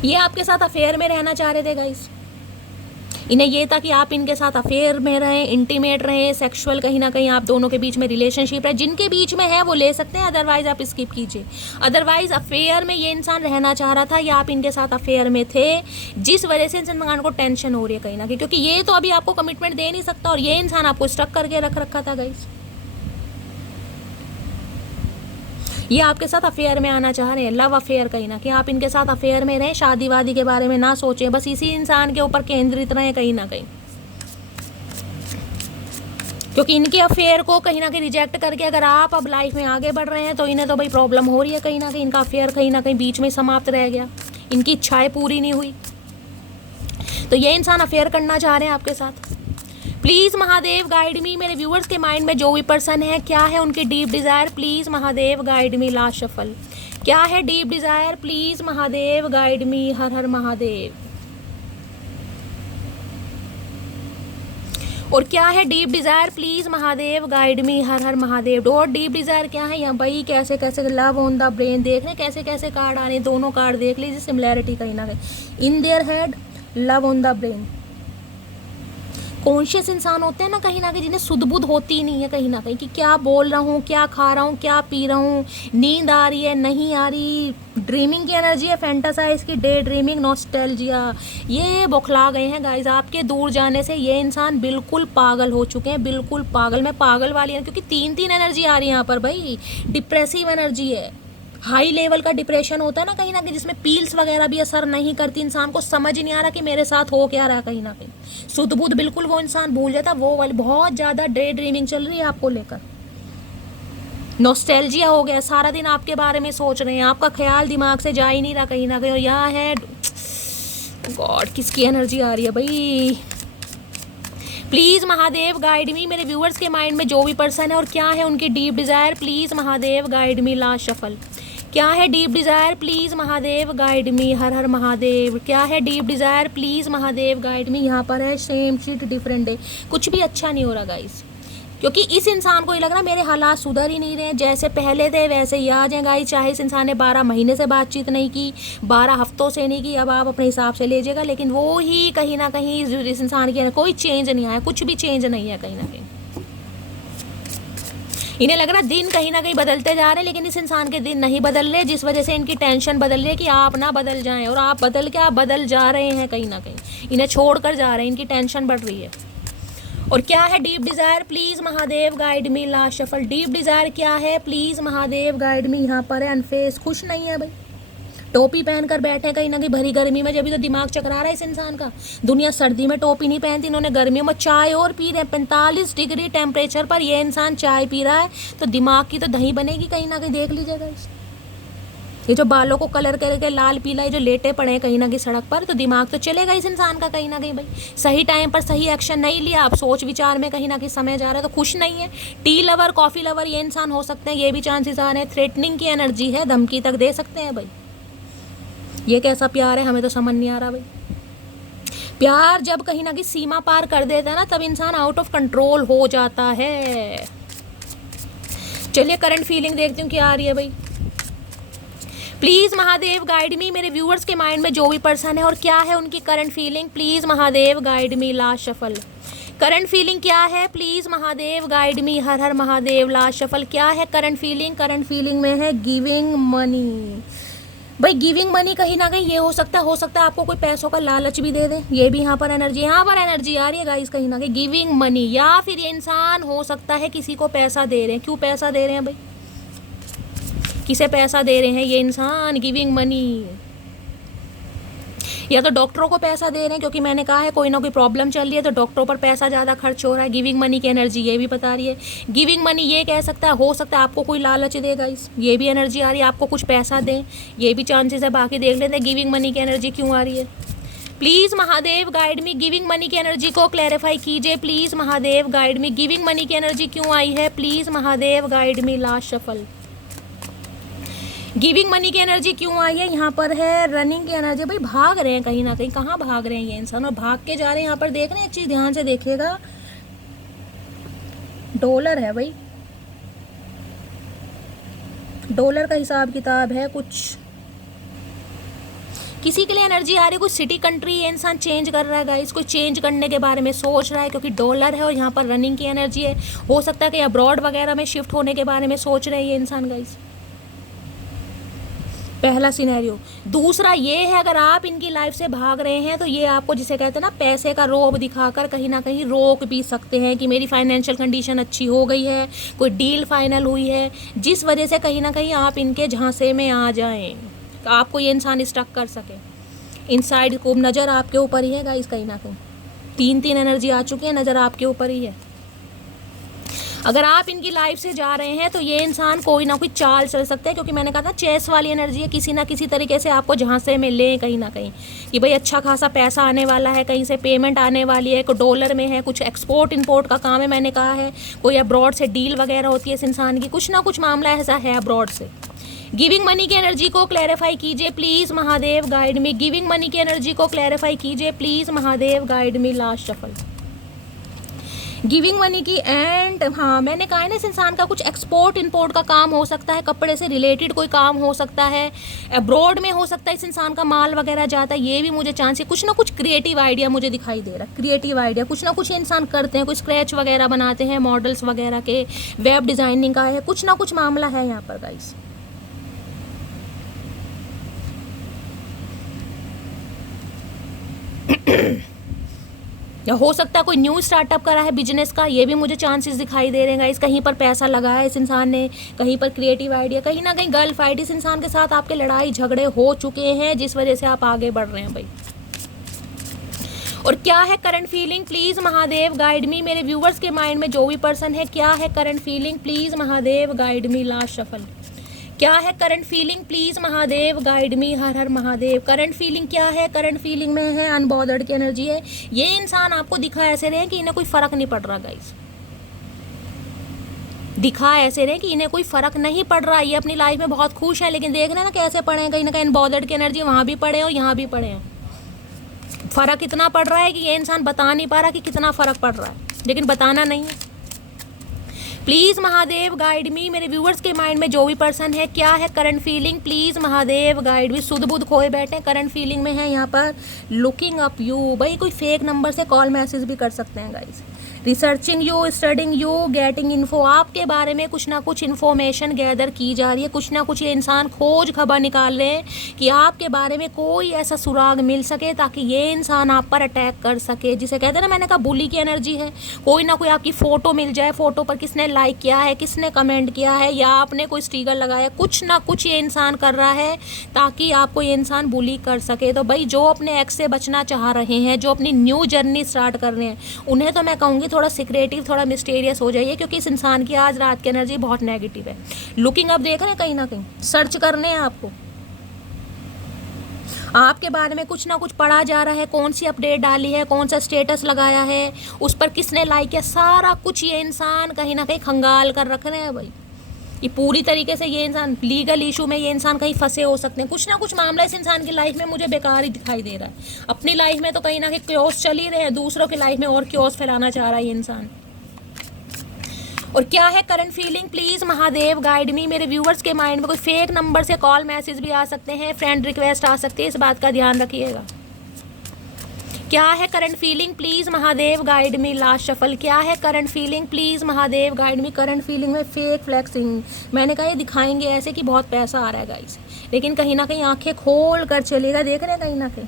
ये आपके साथ अफेयर में रहना चाह रहे थे गाइस, इन्हें ये था कि आप इनके साथ अफेयर में रहें, इंटीमेट रहें, सेक्सुअल कहीं ना कहीं आप दोनों के बीच में रिलेशनशिप है। जिनके बीच में है वो ले सकते हैं, अदरवाइज आप स्किप कीजिए। अदरवाइज अफेयर में ये इंसान रहना चाह रहा था या आप इनके साथ अफेयर में थे, जिस वजह से इस इंसान को टेंशन हो रही है कहीं ना कहीं, क्योंकि ये तो अभी आपको कमिटमेंट दे नहीं सकता और ये इंसान आपको स्टक करके रख रखा था गाइस। ये आपके साथ अफेयर में आना चाह रहे हैं, लव अफेयर कहीं ना कहीं आप इनके साथ अफेयर में रहें, शादी वादी के बारे में ना सोचें, बस इसी इंसान के ऊपर केंद्रित रहें कहीं ना कहीं, क्योंकि इनके अफेयर को कहीं ना कहीं रिजेक्ट करके अगर आप अब लाइफ में आगे बढ़ रहे हैं तो इन्हें तो भाई प्रॉब्लम हो रही है कहीं ना कहीं। इनका अफेयर कहीं ना कहीं बीच में समाप्त रह गया, इनकी इच्छाएं पूरी नहीं हुई, तो ये इंसान अफेयर करना चाह रहे हैं आपके साथ। प्लीज़ महादेव गाइड मी, मेरे व्यूअर्स के माइंड में जो भी पर्सन है क्या है उनकी deep desire, please Mahadev guide me. Last shuffle, क्या है deep desire, please Mahadev guide me. Har Har Mahadev. और क्या है deep desire, please Mahadev guide me. Har Har Mahadev. और डीप डिज़ायर क्या है यहाँ भाई, कैसे कैसे लव ऑन द ब्रेन देख रहे, कैसे कैसे कार्ड आ रहे हैं, दोनों कार्ड देख लीजिए, सिमिलैरिटी कहीं ना कहीं। In their head, love on the brain. Conscious इंसान होते हैं ना कहीं जिन्हें सुध बुध होती ही नहीं है कहीं ना कहीं कि क्या बोल रहा हूँ, क्या खा रहा हूँ, क्या पी रहा हूँ, नींद आ रही है नहीं आ रही, ड्रीमिंग की एनर्जी है, फैंटासाइज की, डे ड्रीमिंग, नॉस्टैल्जिया, ये बौखला गए हैं गाइज आपके दूर जाने से। ये इंसान बिल्कुल पागल हो चुके हैं, बिल्कुल पागल। मैं पागल वाली हूँ क्योंकि तीन एनर्जी आ रही है यहाँ पर भाई। डिप्रेसिव एनर्जी है, हाई लेवल का डिप्रेशन होता है ना कहीं जिसमें पील्स वगैरह भी असर नहीं करती, इंसान को समझ नहीं आ रहा कि मेरे साथ हो क्या रहा है कहीं ना कहीं। सुध बुध बिल्कुल वो इंसान भूल जाता, वो वाली बहुत ज़्यादा डे ड्रीमिंग चल रही है आपको लेकर। नॉस्टैल्जिया हो गया, सारा दिन आपके बारे में सोच रहे हैं, आपका ख्याल दिमाग से जा ही नहीं रहा कहीं ना कहीं। और यहाँ है गॉड, किसकी एनर्जी आ रही है भाई। प्लीज़ महादेव गाइड मी, मेरे व्यूअर्स के माइंड में जो भी पर्सन है और क्या है उनकी deep desire, please Mahadev guide me. Last shuffle, क्या है deep desire, please Mahadev guide me. Har Har Mahadev. क्या है deep desire, please Mahadev guide me. यहाँ पर है सेम शीट डिफरेंट डे। कुछ भी अच्छा नहीं हो रहा गाइस, क्योंकि इस इंसान को ये लग रहा है मेरे हालात सुधर ही नहीं रहे, जैसे पहले थे वैसे ही आ जाए गाइस। चाहे इस इंसान ने 12 महीने से बातचीत नहीं की, 12 हफ्तों से नहीं की, अब आप अपने हिसाब से लीजिएगा, लेकिन वो ही कहीं ना कहीं इस इंसान की कोई चेंज नहीं आया, कुछ भी चेंज नहीं है कहीं ना कहीं। इन्हें लग रहा है दिन कहीं ना कहीं बदलते जा रहे हैं, लेकिन इस इंसान के दिन नहीं बदल रहे, जिस वजह से इनकी टेंशन बदल रही है कि आप ना बदल जाएं, और आप बदल के आप बदल जा रहे हैं कहीं ना कहीं, इन्हें छोड़ कर जा रहे हैं, इनकी टेंशन बढ़ रही है। और क्या है deep desire, please Mahadev guide me. Last shuffle, deep desire क्या है, प्लीज़ महादेव गाइड मी। यहाँ पर है अनफेस, खुश नहीं है भाई, टोपी पहनकर बैठे कहीं ना कहीं भरी गर्मी में, जब भी तो दिमाग चकरा रहा है इस इंसान का। दुनिया सर्दी में टोपी नहीं पहनती, इन्होंने गर्मियों में चाय और पी रहे हैं। 45 डिग्री टेम्परेचर पर ये इंसान चाय पी रहा है, तो दिमाग की तो दही बनेगी कहीं ना कहीं, देख लीजिएगा। ये जो बालों को कलर करके लाल पीला, ये जो लेटे पड़े हैं कहीं ना कहीं सड़क पर, तो दिमाग तो चलेगा इस इंसान का कहीं ना कहीं भाई। सही टाइम पर सही एक्शन नहीं लिया, आप सोच विचार में कहीं ना कहीं समय जा रहा है, तो खुश नहीं है। टी लवर, कॉफ़ी लवर ये इंसान हो सकते हैं, ये भी चांसेस आ रहे हैं। थ्रेटनिंग की एनर्जी है, धमकी तक दे सकते हैं भाई। ये कैसा प्यार है, हमें तो समझ नहीं आ रहा भाई। प्यार जब कहीं ना कहीं सीमा पार कर देता है ना, तब इंसान आउट ऑफ कंट्रोल हो जाता है। चलिए करंट फीलिंग देखती हूँ क्या आ रही है भाई। प्लीज़ महादेव गाइड मी, मेरे व्यूअर्स के माइंड में जो भी पर्सन है और क्या है उनकी current feeling, please Mahadev guide me. Last shuffle, current feeling क्या है, please Mahadev guide me. Har Har Mahadev. Last shuffle, क्या है करंट फीलिंग, करंट फीलिंग में है गिविंग मनी। भाई गिविंग मनी कहीं ना कहीं ये हो सकता है आपको कोई पैसों का लालच भी दे दे, ये भी यहाँ पर एनर्जी आ रही है गाइस कहीं ना कहीं गिविंग मनी। या फिर ये इंसान हो सकता है किसी को पैसा दे रहे हैं। क्यों पैसा दे रहे हैं भाई, किसे पैसा दे रहे हैं ये इंसान, गिविंग मनी। या तो डॉक्टरों को पैसा दे रहे हैं, क्योंकि मैंने कहा है कोई ना कोई प्रॉब्लम चल रही है तो डॉक्टरों पर पैसा ज़्यादा खर्च हो रहा है। गिविंग मनी की एनर्जी ये भी बता रही है। गिविंग मनी ये कह सकता है, हो सकता है आपको कोई लालच देगा, इस ये भी एनर्जी आ रही है। आपको कुछ पैसा दें, ये भी चांसेस है। बाकी देख लेते हैं गिविंग मनी की एनर्जी क्यों आ रही है। Please Mahadev guide me, giving money की एनर्जी को क्लैरिफाई कीजिए। Please Mahadev guide me, giving money की एनर्जी क्यों आई है, please Mahadev guide me. Last shuffle, giving money की एनर्जी क्यों आई है। यहाँ पर है रनिंग की एनर्जी। भाई भाग रहे हैं कहीं ना कहीं, कहाँ भाग रहे हैं ये इंसान, और भाग के जा रहे हैं। यहाँ पर देख रहे हैं, एक चीज़ ध्यान से देखिएगा, डॉलर है भाई, डॉलर का हिसाब किताब है कुछ। किसी के लिए एनर्जी आ रही है, कोई सिटी कंट्री ये इंसान चेंज कर रहा है गाइस, कोई चेंज करने के बारे में सोच रहा है क्योंकि डॉलर है और यहाँ पर रनिंग की एनर्जी है। हो सकता है कि अब्रॉड वगैरह में शिफ्ट होने के बारे में सोच रहे हैं ये इंसान गाइस, पहला सिनेरियो। दूसरा ये है, अगर आप इनकी लाइफ से भाग रहे हैं तो ये आपको, जिसे कहते हैं ना, पैसे का रोब दिखाकर कहीं ना कहीं रोक भी सकते हैं कि मेरी फाइनेंशियल कंडीशन अच्छी हो गई है, कोई डील फाइनल हुई है, जिस वजह से कहीं ना कहीं आप इनके झांसे में आ जाएं, आपको ये इंसान स्टक कर सके। इनसाइड को नज़र आपके ऊपर ही है गाइस, कहीं ना कहीं तीन एनर्जी आ चुकी है, नज़र आपके ऊपर ही है। अगर आप इनकी लाइफ से जा रहे हैं तो ये इंसान कोई ना कोई चाल चल सकता है, क्योंकि मैंने कहा था चेस वाली एनर्जी है, किसी ना किसी तरीके से आपको झांसे में लें कहीं ना कहीं कि भाई अच्छा खासा पैसा आने वाला है, कहीं से पेमेंट आने वाली है, कोई डॉलर में है, कुछ एक्सपोर्ट इंपोर्ट का काम है, मैंने कहा है कोई अब्रॉड से डील वगैरह होती है इस इंसान की, कुछ ना कुछ मामला ऐसा है अब्रॉड से। गिविंग मनी की एनर्जी को क्लैरिफाई कीजिए please Mahadev, guide me. Giving money की एनर्जी को क्लैरिफाई कीजिए please Mahadev, guide me. Last shuffle giving money की एंड, हाँ मैंने कहा है ना, इस इंसान का कुछ एक्सपोर्ट इंपोर्ट का काम हो सकता है, कपड़े से रिलेटेड कोई काम हो सकता है, अब्रॉड में हो सकता है इस इंसान का माल वगैरह जाता है, ये भी मुझे चांस है। कुछ ना कुछ क्रिएटिव आइडिया मुझे दिखाई दे रहा है, क्रिएटिव आइडिया कुछ ना कुछ ये इंसान करते हैं, कोई स्क्रैच वगैरह बनाते हैं, मॉडल्स वगैरह के, वेब डिज़ाइनिंग का है, कुछ ना कुछ मामला है यहाँ पर गाइस। या हो सकता है कोई न्यू स्टार्टअप करा है बिजनेस का, ये भी मुझे चांसेस दिखाई दे रहे हैं गाइस। कहीं पर पैसा लगाया है इस इंसान ने, कहीं पर क्रिएटिव आइडिया, कहीं ना कहीं गर्ल फाइट, इस इंसान के साथ आपके लड़ाई झगड़े हो चुके हैं जिस वजह से आप आगे बढ़ रहे हैं भाई। और क्या है current feeling please Mahadev, guide me. मेरे व्यूवर्स के माइंड में जो भी पर्सन है, क्या है current feeling please Mahadev, guide me. Last shuffle क्या है current feeling please Mahadev, guide me. Har Har Mahadev. Current feeling क्या है? करंट फीलिंग में है अनबॉदर्ड की एनर्जी है। ये इंसान आपको दिखा ऐसे रहे कि इन्हें कोई फ़र्क नहीं पड़ रहा गाइस, दिखा ऐसे रहे कि इन्हें कोई फ़र्क नहीं पड़ रहा, ये अपनी लाइफ में बहुत खुश है, लेकिन देख रहे हैं ना कैसे पड़े हैं, कहीं ना कहीं अनबॉदर्ड की एनर्जी वहाँ भी पड़े हैं और यहाँ भी पड़े हैं। फ़र्क इतना पड़ रहा है कि ये इंसान बता नहीं पा रहा कि कितना फ़र्क पड़ रहा है, लेकिन बताना नहीं है। Please Mahadev guide me. मेरे व्यूअर्स के माइंड में जो भी पर्सन है, क्या है current feeling please Mahadev guide मी। सुध बुध खोए बैठे करंट फीलिंग में है यहाँ पर लुकिंग अप यू। भाई कोई फेक नंबर से कॉल मैसेज भी कर सकते हैं guys. Researching you, studying you, getting info. आपके बारे में कुछ ना कुछ इन्फॉर्मेशन गैदर की जा रही है, कुछ ना कुछ ये इंसान खोज खबर निकाल रहे हैं कि आपके बारे में कोई ऐसा सुराग मिल सके ताकि ये इंसान आप पर अटैक कर सके। जिसे कहते हैं ना, मैंने कहा बुली की एनर्जी है। कोई ना कोई आपकी फ़ोटो मिल जाए, फ़ोटो पर किसने लाइक किया है, किसने कमेंट किया है, या आपने कोई स्टिकर लगाया, कुछ ना कुछ ये इंसान कर रहा है ताकि आपको ये इंसान बुली कर सके। तो भाई जो अपने एक्स से बचना चाह रहे हैं, जो अपनी न्यू जर्नी स्टार्ट कर रहे हैं, उन्हें तो मैं कहूँगी थोड़ा सीक्रेटिव, थोड़ा मिस्टीरियस हो जाइए, क्योंकि इस इंसान की आज रात की एनर्जी बहुत नेगेटिव है। लुकिंग अप देख रहे हैं, कहीं ना कहीं सर्च करने हैं आपको, आपके बारे में कुछ ना कुछ पढ़ा जा रहा है, कौन सी अपडेट डाली है, कौन सा स्टेटस लगाया है, उस पर किसने लाइक किया, सारा कुछ ये इंसान कहीं ना कहीं खंगाल कर रख रहे हैं भाई। ये पूरी तरीके से ये इंसान लीगल इशू में, ये इंसान कहीं फंसे हो सकते हैं। कुछ ना कुछ मामला इस इंसान की लाइफ में मुझे बेकार ही दिखाई दे रहा है। अपनी लाइफ में तो कहीं ना कहीं क्योस चल ही रहे हैं, दूसरों की लाइफ में और क्योस फैलाना चाह रहा है ये इंसान। और क्या है current feeling please Mahadev guide me. मेरे व्यूवर्स के माइंड में कोई फेक नंबर से कॉल मैसेज भी आ सकते हैं, फ्रेंड रिक्वेस्ट आ सकती है, इस बात का ध्यान रखिएगा। क्या है current feeling please Mahadev guide me. Last shuffle क्या है current feeling please Mahadev guide me. Current feeling में फेक फ्लैक्सिंग, मैंने कहा ये दिखाएंगे ऐसे कि बहुत पैसा आ रहा है गाइस, लेकिन कहीं ना कहीं आंखें खोल कर चलेगा। देख रहे हैं कहीं ना कहीं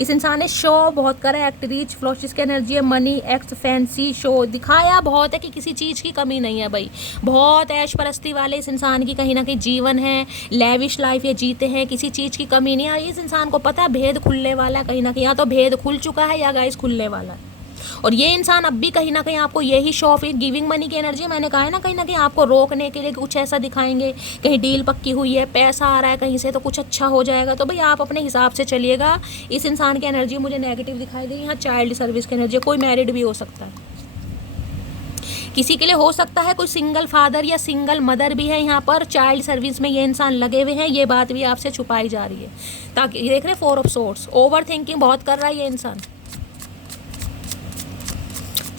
इस इंसान ने शो बहुत करा है, एक्ट रीच फ्लोशिस की एनर्जी है, मनी एक्स फैंसी शो दिखाया बहुत है कि किसी चीज़ की कमी नहीं है भाई। बहुत ऐश परस्ती वाले इस इंसान की कहीं ना कहीं जीवन है, लेविश लाइफ ये जीते हैं, किसी चीज़ की कमी नहीं है। इस इंसान को पता है भेद खुलने वाला है, कहीं ना कहीं या तो भेद खुल चुका है या गाइस खुलने वाला है। और ये इंसान अब भी कहीं ना कहीं आपको यही शो ऑफ गिविंग मनी की एनर्जी, मैंने कहा है ना, कहीं ना कहीं आपको रोकने के लिए कुछ ऐसा दिखाएंगे, कहीं डील पक्की हुई है, पैसा आ रहा है कहीं से तो कुछ अच्छा हो जाएगा। तो भाई आप अपने हिसाब से चलिएगा। इस इंसान की एनर्जी मुझे नेगेटिव दिखाई दी। यहाँ चाइल्ड सर्विस की एनर्जी, कोई मैरिड भी हो सकता है, किसी के लिए हो सकता है कोई सिंगल फादर या सिंगल मदर भी है यहाँ पर। चाइल्ड सर्विस में ये इंसान लगे हुए हैं, ये बात भी आपसे छुपाई जा रही है ताकि देख रहे हैं 4 ऑफ सोर्ड्स। ओवर थिंकिंग बहुत कर रहा है ये इंसान,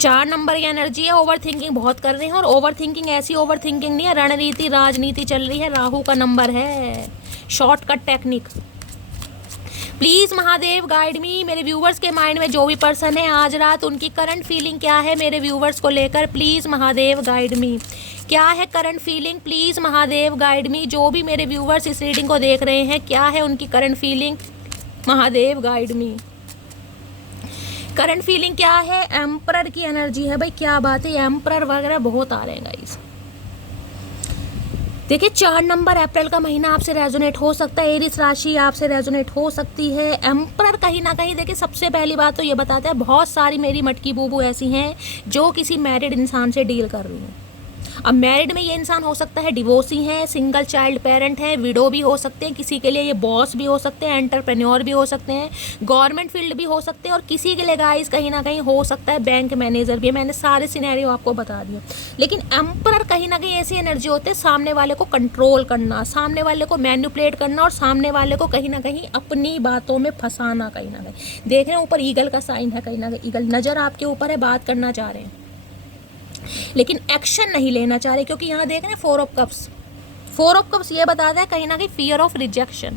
4 नंबर की एनर्जी है। ओवर थिंकिंग बहुत कर रहे हैं, और ओवर थिंकिंग ऐसी ओवर थिंकिंग नहीं है, रणनीति राजनीति चल रही है, राहु का नंबर है, shortcut technique. Please Mahadev guide me, मेरे व्यूवर्स के माइंड में जो भी पर्सन है आज रात उनकी करंट फीलिंग क्या है मेरे व्यूवर्स को लेकर, प्लीज महादेव गाइड मी। क्या है current feeling, please Mahadev guide मी। जो भी मेरे व्यूवर्स इस रीडिंग को देख रहे हैं, क्या है उनकी करंट फीलिंग, महादेव गाइड मी। करंट फीलिंग क्या है, एम्परर की एनर्जी है भाई, क्या बात है, एम्परर वगैरह बहुत आ रहे हैं गाइस। देखिए 4 नंबर अप्रैल का महीना आपसे रेजोनेट हो सकता है, एरिस राशि आपसे रेजोनेट हो सकती है। एम्परर कहीं ना कहीं देखिए सबसे पहली बात तो ये बताता है बहुत सारी मेरी मटकी बूबू ऐसी हैं जो किसी मैरिड इंसान से डील कर रही हैं। अब मैरिड में ये इंसान हो सकता है डिवोर्सी है, सिंगल चाइल्ड पेरेंट है, विडो भी हो सकते हैं, किसी के लिए ये बॉस भी हो सकते हैं, एंटरप्रेन्योर भी हो सकते हैं, गवर्नमेंट फील्ड भी हो सकते हैं, और किसी के लिए गाइस कहीं ना कहीं हो सकता है बैंक मैनेजर भी। मैंने सारे सिनेरियो आपको बता दिए। लेकिन एम्परर कहीं ना कहीं ऐसी एनर्जी होती है सामने वाले को कंट्रोल करना, सामने वाले को मैनिपुलेट करना, और सामने वाले को कहीं ना कहीं अपनी बातों में फंसाना। कहीं ना कहीं देख रहे हैं ऊपर ईगल का साइन है, कहीं ना कहीं ईगल नज़र आपके ऊपर है, बात करना चाह रहे हैं लेकिन एक्शन नहीं लेना चाह रहे, क्योंकि यहाँ देख रहे हैं 4 ऑफ कप्स। 4 ऑफ कप्स ये बताता है कहीं ना कहीं फियर ऑफ रिजेक्शन।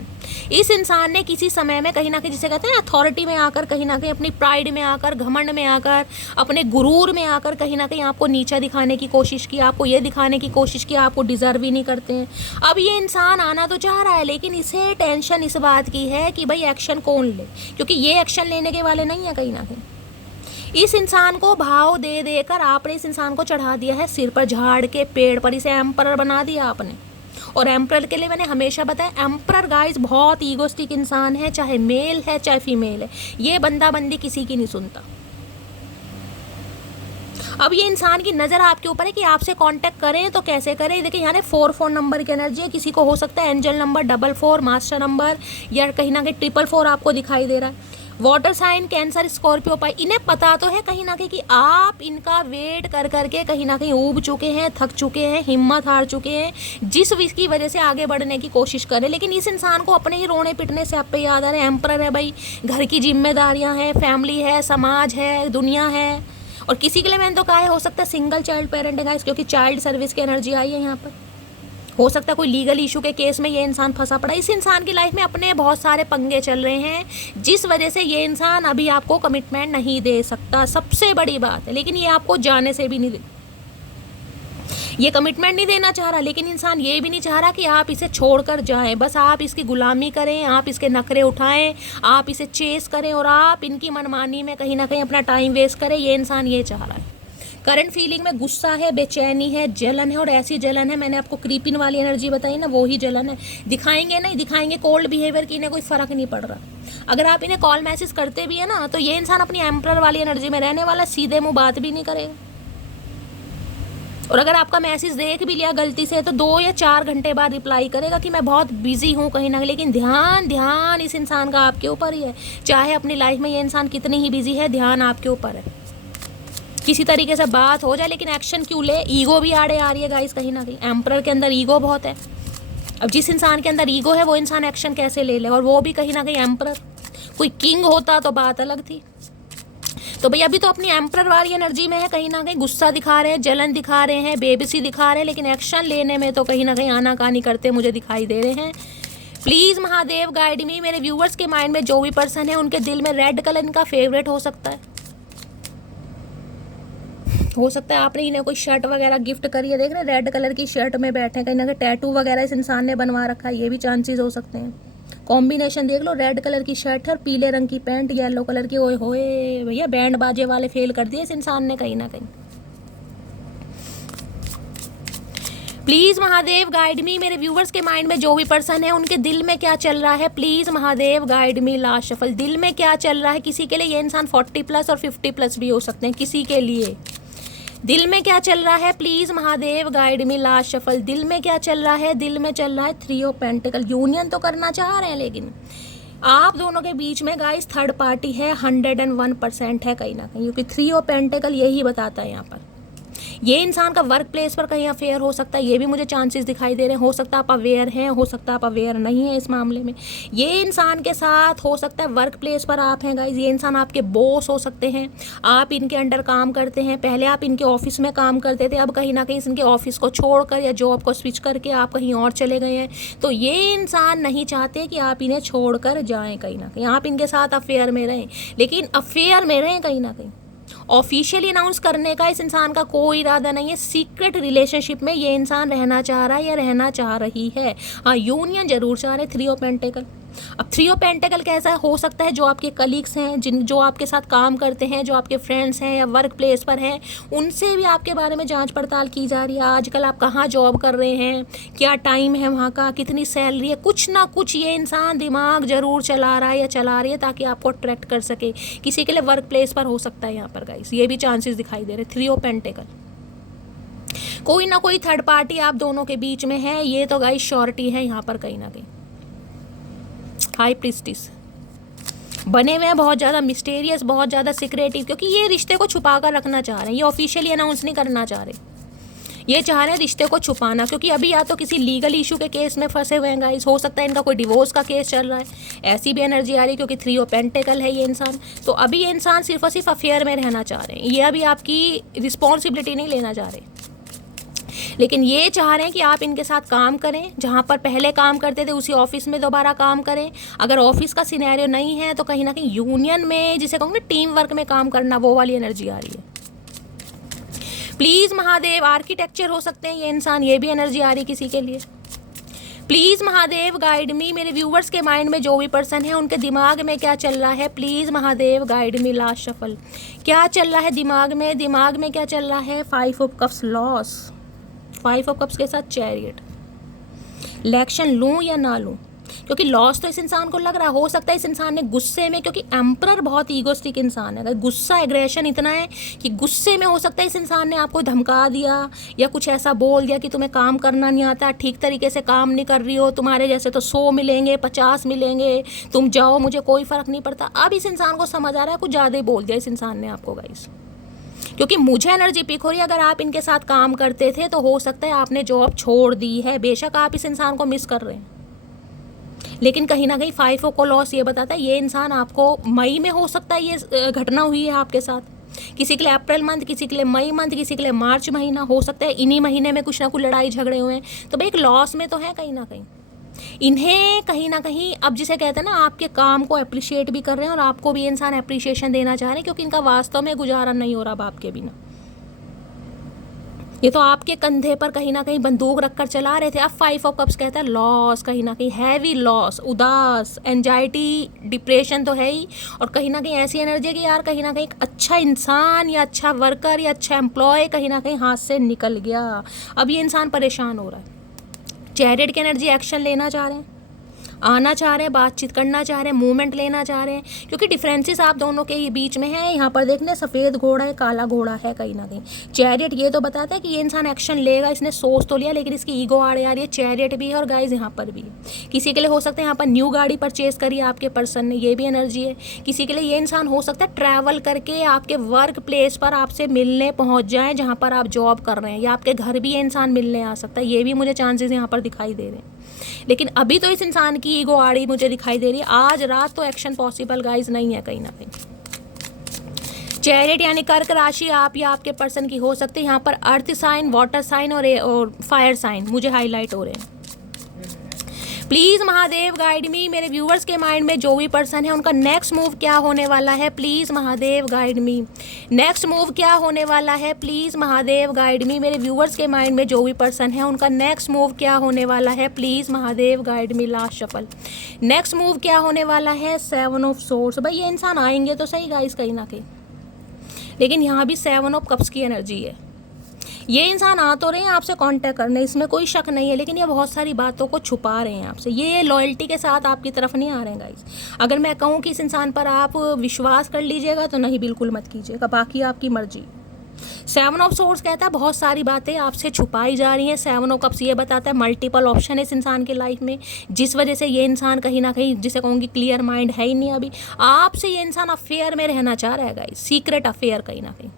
इस इंसान ने किसी समय में कहीं ना कहीं जिसे कहते हैं अथॉरिटी में आकर, कहीं ना कहीं अपनी प्राइड में आकर, घमंड में आकर, अपने गुरूर में आकर कहीं ना कहीं आपको नीचा दिखाने की कोशिश की, आपको ये दिखाने की कोशिश की आपको डिजर्व ही नहीं करते हैं। अब ये इंसान आना तो चाह रहा है लेकिन इसे टेंशन इस बात की है कि भाई एक्शन कौन ले, क्योंकि ये एक्शन लेने के वाले नहीं है। कहीं ना कहीं इस इंसान को भाव दे देकर आपने इस इंसान को चढ़ा दिया है सिर पर झाड़ के पेड़ पर, इसे एम्परर बना दिया आपने। और एम्परर के लिए मैंने हमेशा बताया, एम्परर गाइस बहुत ईगोस्टिक इंसान है, चाहे मेल है चाहे फीमेल है, ये बंदा बंदी किसी की नहीं सुनता। अब ये इंसान की नज़र आपके ऊपर है कि आपसे कांटेक्ट करें तो कैसे करें। देखिए यहाँ 4 नंबर की एनर्जी है, किसी को हो सकता है एंजल नंबर 44, मास्टर नंबर, या कहीं ना कहीं 444 आपको दिखाई दे रहा है। वाटर साइन, कैंसर, स्कॉर्पियो पाई, इन्हें पता तो है कहीं ना कहीं कि आप इनका वेट कर करके कहीं ना कहीं ऊब चुके हैं, थक चुके हैं, हिम्मत हार चुके हैं, जिस विश की वजह से आगे बढ़ने की कोशिश करें। लेकिन इस इंसान को अपने ही रोने पिटने से आप पे याद आ रहे हैं, एम्परर है भाई, घर की जिम्मेदारियां हैं, फैमिली है, समाज है, दुनिया है, और किसी के लिए मैंने तो कहा है हो सकता है सिंगल चाइल्ड पेरेंट है गाइस, क्योंकि चाइल्ड सर्विस की एनर्जी आई है यहाँ पर। हो सकता है कोई लीगल इशू के केस में ये इंसान फंसा पड़ा। इस इंसान की लाइफ में अपने बहुत सारे पंगे चल रहे हैं जिस वजह से ये इंसान अभी आपको कमिटमेंट नहीं दे सकता, सबसे बड़ी बात है। लेकिन ये आपको जाने से भी नहीं ये कमिटमेंट नहीं देना चाह रहा, लेकिन इंसान ये भी नहीं चाह रहा कि आप इसे छोड़कर जाएं। बस आप इसकी गुलामी करें, आप इसके नखरे उठाएं, आप इसे चेस करें और आप इनकी मनमानी में कहीं ना कहीं अपना टाइम वेस्ट करें। ये इंसान ये चाह रहा है। करंट फीलिंग में गुस्सा है, बेचैनी है, जलन है, और ऐसी जलन है, मैंने आपको क्रीपिन वाली एनर्जी बताई ना, वो ही जलन है। दिखाएंगे नहीं दिखाएंगे कोल्ड बिहेवियर की, इन्हें कोई फ़र्क नहीं पड़ रहा। अगर आप इन्हें कॉल मैसेज करते भी है ना तो ये इंसान अपनी एम्परर वाली एनर्जी में रहने वाला, सीधे मुँह बात भी नहीं करेगा। और अगर आपका मैसेज देख भी लिया गलती से तो 2 या 4 घंटे बाद रिप्लाई करेगा कि मैं बहुत बिजी हूँ कहीं ना कहीं। लेकिन ध्यान इस इंसान का आपके ऊपर ही है, चाहे अपनी लाइफ में ये इंसान कितनी ही बिजी है, ध्यान आपके ऊपर है। किसी तरीके से बात हो जाए लेकिन एक्शन क्यों ले, ईगो भी आड़े आ रही है गाइस कहीं ना कहीं। एम्परर के अंदर ईगो बहुत है। अब जिस इंसान के अंदर ईगो है वो इंसान एक्शन कैसे ले ले, और वो भी कहीं ना कहीं एम्परर। कोई किंग होता तो बात अलग थी। तो भैया अभी तो अपनी एम्परर वाली एनर्जी में है, कहीं ना कहीं गुस्सा दिखा रहे हैं, जलन दिखा रहे हैं, बेबसी दिखा रहे हैं, लेकिन एक्शन लेने में तो कहीं ना कहीं आनाकानी करते मुझे दिखाई दे रहे हैं। Please Mahadev guide me. मेरे व्यूवर्स के माइंड में जो भी पर्सन है उनके दिल में रेड कलर इनका फेवरेट हो सकता है। हो सकता है आपने इन्हें कोई शर्ट वगैरह गिफ्ट करी है, देख रहे रेड कलर की शर्ट में बैठे हैं, कहीं ना कहीं टैटू वगैरह इस इंसान ने बनवा रखा है, ये भी चांसेस हो सकते हैं। कॉम्बिनेशन देख लो, रेड कलर की शर्ट है और पीले रंग की पैंट, येलो कलर की। ओए होए भैया बैंड बाजे वाले फेल कर दिए इस इंसान ने कहीं ना कहीं। Please Mahadev guide me. मेरे व्यूवर्स के माइंड में जो भी पर्सन है उनके दिल में क्या चल रहा है, please Mahadev guide me. Last shuffle, दिल में क्या चल रहा है। किसी के लिए ये इंसान 40+ और 50+ भी हो सकते हैं। किसी के लिए दिल में क्या चल रहा है, please Mahadev guide me. Last shuffle, दिल में क्या चल रहा है। दिल में चल रहा है 3 ऑफ पेंटिकल। यूनियन तो करना चाह रहे हैं लेकिन आप दोनों के बीच में गाइस थर्ड पार्टी है, 101% है कहीं ना कहीं, क्योंकि 3 ऑफ पेंटिकल यही बताता है यहाँ पर। ये इंसान का वर्क प्लेस पर कहीं अफेयर हो सकता है, ये भी मुझे चांसेस दिखाई दे रहे हैं। हो सकता है आप अवेयर हैं, हो सकता है आप अवेयर नहीं है इस मामले में। ये इंसान के साथ हो सकता है वर्क प्लेस पर आप हैं गाइज, ये इंसान आपके बॉस हो सकते हैं, आप इनके अंडर काम करते हैं। पहले आप इनके ऑफिस में काम करते थे, अब कहीं ना कहीं इनके ऑफिस को छोड़कर या जॉब को स्विच करके आप कहीं और चले गए हैं। तो ये इंसान नहीं चाहते कि आप इन्हें छोड़कर जाएं, कहीं ना कहीं आप इनके साथ अफेयर में रहें, लेकिन अफेयर में रहें कहीं ना कहीं। ऑफिशियली अनाउंस करने का इस इंसान का कोई इरादा नहीं है। सीक्रेट रिलेशनशिप में ये इंसान रहना चाह रहा है या रहना चाह रही है। हाँ, यूनियन जरूर चाह रहे। 3 ऑफ पेंटिकल। अब 3 ऑफ पेंटिकल कैसा हो सकता है? जो आपके कलीग्स हैं, जो आपके साथ काम करते हैं, जो आपके फ्रेंड्स हैं या वर्क प्लेस पर हैं, उनसे भी आपके बारे में जांच पड़ताल की जा रही है। आजकल आप कहाँ जॉब कर रहे हैं, क्या टाइम है वहाँ का, कितनी सैलरी है, कुछ ना कुछ ये इंसान दिमाग जरूर चला रहा है या चला रही है ताकि आपको अट्रैक्ट कर सके। किसी के लिए वर्क प्लेस पर हो सकता है यहाँ पर गाइस, ये भी चांसेस दिखाई दे रहे। 3 ऑफ पेंटिकल। कोई ना कोई थर्ड पार्टी आप दोनों के बीच में है, ये तो गाइस श्योरिटी है यहाँ पर कहीं ना कहीं। हाई प्रीस्टिस बने हुए हैं, बहुत ज़्यादा मिस्टेरियस, बहुत ज़्यादा सीक्रेटिव, क्योंकि ये रिश्ते को छुपा कर रखना चाह रहे हैं। ये ऑफिशियली अनाउंस नहीं करना चाह रहे, ये चाह रहे हैं रिश्ते को छुपाना, क्योंकि अभी या तो किसी लीगल इशू के केस में फंसे हुए हैं गाइस, हो सकता है इनका कोई डिवोर्स का केस चल रहा है, ऐसी भी एनर्जी आ रही है, क्योंकि 3 ऑफ पेंटिकल है ये इंसान। तो अभी ये इंसान सिर्फ और सिर्फ अफेयर में रहना चाह रहे हैं, ये अभी आपकी रिस्पॉन्सिबिलिटी नहीं लेना चाह रहे, लेकिन ये चाह रहे हैं कि आप इनके साथ काम करें, जहाँ पर पहले काम करते थे उसी ऑफिस में दोबारा काम करें। अगर ऑफिस का सिनेरियो नहीं है तो कहीं ना कहीं यूनियन में, जिसे कहूँगे टीम वर्क में काम करना, वो वाली एनर्जी आ रही है। प्लीज़ महादेव, आर्किटेक्चर हो सकते हैं ये इंसान, ये भी एनर्जी आ रही है किसी के लिए। प्लीज़ महादेव गाइड मी, मेरे व्यूवर्स के माइंड में जो भी पर्सन है उनके दिमाग में क्या चल रहा है, please Mahadev guide me. Last shuffle, क्या चल रहा है दिमाग में, दिमाग में क्या चल रहा है? 5 of cups, loss. 5 of cups के साथ चैरियट। इलेक्शन लूँ या ना लूँ, क्योंकि लॉस तो इस इंसान को लग रहा है। हो सकता है इस इंसान ने गुस्से में, क्योंकि एम्परर बहुत ईगोस्टिक इंसान है, गुस्सा एग्रेशन इतना है कि गुस्से में हो सकता है इस इंसान ने आपको धमका दिया या कुछ ऐसा बोल दिया कि तुम्हें काम करना नहीं आता, ठीक तरीके से काम नहीं कर रही हो, तुम्हारे जैसे तो 100 मिलेंगे, 50 मिलेंगे, तुम जाओ, मुझे कोई फ़र्क नहीं पड़ता। अब इस इंसान को समझ आ रहा है कुछ ज़्यादा ही बोल दिया इस इंसान ने आपको गाइस, क्योंकि मुझे एनर्जी पिक हो रही है। अगर आप इनके साथ काम करते थे तो हो सकता है आपने जॉब छोड़ दी है। बेशक आप इस इंसान को मिस कर रहे हैं, लेकिन कहीं ना कहीं 5 ऑफ लॉस ये बताता है ये इंसान आपको मई में, हो सकता है ये घटना हुई है आपके साथ, किसी के लिए अप्रैल मंथ, किसी के लिए मई मंथ, किसी के लिए मार्च महीना, हो सकता है इन्हीं महीने में कुछ ना कुछ लड़ाई झगड़े हुए हैं। तो भाई एक लॉस में तो है कहीं ना कहीं। इन्हें कहीं ना कहीं, अब जिसे कहते हैं ना, आपके काम को अप्रिशिएट भी कर रहे हैं और आपको भी इंसान अप्रिशिएशन देना चाह रहे हैं, क्योंकि इनका वास्तव में गुजारा नहीं हो रहा अब आपके बिना। ये तो आपके कंधे पर कहीं ना कहीं बंदूक रखकर चला रहे थे। अब 5 ऑफ कप्स कहता है लॉस, कहीं ना कहीं हैवी लॉस, उदास, एंजाइटी, डिप्रेशन तो है ही, और कहीं ना कहीं ऐसी एनर्जी है कि यार कहीं ना कहीं एक अच्छा इंसान या अच्छा वर्कर या अच्छा एम्प्लॉय कहीं ना कहीं हाथ से निकल गया। अब ये इंसान परेशान हो रहा है। चैरियट की एनर्जी, एक्शन लेना चाह रहे हैं, आना चाह रहे हैं, बातचीत करना चाह रहे हैं, मूवमेंट लेना चाह रहे हैं, क्योंकि डिफरेंसेस आप दोनों के बीच में है। यहाँ पर देखने सफ़ेद घोड़ा है, काला घोड़ा है कहीं ना कहीं। चैरियट ये तो बताता है कि ये इंसान एक्शन लेगा, इसने सोच तो लिया, लेकिन इसकी ईगो आड़े आ रही है। चैरियट भी है और गाइज यहाँ पर भी है। किसी के लिए हो सकता है यहाँ पर न्यू गाड़ी परचेज करी आपके पर्सन ने, ये भी एनर्जी है। किसी के लिए ये इंसान हो सकता है ट्रैवल करके आपके वर्क प्लेस पर आपसे मिलने पहुँच जाए, जहाँ पर आप जॉब कर रहे हैं, या आपके घर भी ये इंसान मिलने आ सकता है। ये भी मुझे चांसेस यहाँ पर दिखाई दे रहे हैं, लेकिन अभी तो इस इंसान की ईगो आड़ी मुझे दिखाई दे रही है। आज रात तो एक्शन पॉसिबल गाइज नहीं है कहीं ना कहीं। चैरियट यानी कर्क राशि आप या आपके पर्सन की हो सकती है। यहाँ पर अर्थ साइन, वाटर साइन और फायर साइन मुझे हाईलाइट हो रहे हैं। प्लीज़ महादेव गाइड मी, मेरे व्यूवर्स के माइंड में जो भी पर्सन है उनका नेक्स्ट मूव क्या होने वाला है, please Mahadev guide me. Next move क्या होने वाला है, प्लीज़ महादेव गाइड मी। मेरे व्यूवर्स के माइंड में जो भी पर्सन है उनका नेक्स्ट मूव क्या होने वाला है, please Mahadev guide me. Last shuffle, next move क्या होने वाला है? 7 ऑफ सोर्स। भाई ये इंसान आएंगे तो सही गाइस कहीं ना कहीं, लेकिन यहाँ भी 7 ऑफ कप्स की एनर्जी है। ये इंसान आ तो रहे हैं आपसे कांटेक्ट करने, इसमें कोई शक नहीं है, लेकिन ये बहुत सारी बातों को छुपा रहे हैं आपसे। ये लॉयल्टी के साथ आपकी तरफ नहीं आ रहे हैं गाइस। अगर मैं कहूँ कि इस इंसान पर आप विश्वास कर लीजिएगा तो नहीं, बिल्कुल मत कीजिएगा, बाकी आपकी मर्जी। 7 ऑफ सोर्स कहता है बहुत सारी बातें आपसे छुपाई जा रही हैं। 7 ऑफ कप्स ये बताता है मल्टीपल ऑप्शन है इस इंसान की लाइफ में, जिस वजह से ये इंसान कहीं ना कहीं, जिसे कहूँगी क्लियर माइंड है ही नहीं अभी। आपसे ये इंसान अफेयर में रहना चाह रहा है गाइस, सीक्रेट अफेयर कहीं ना कहीं।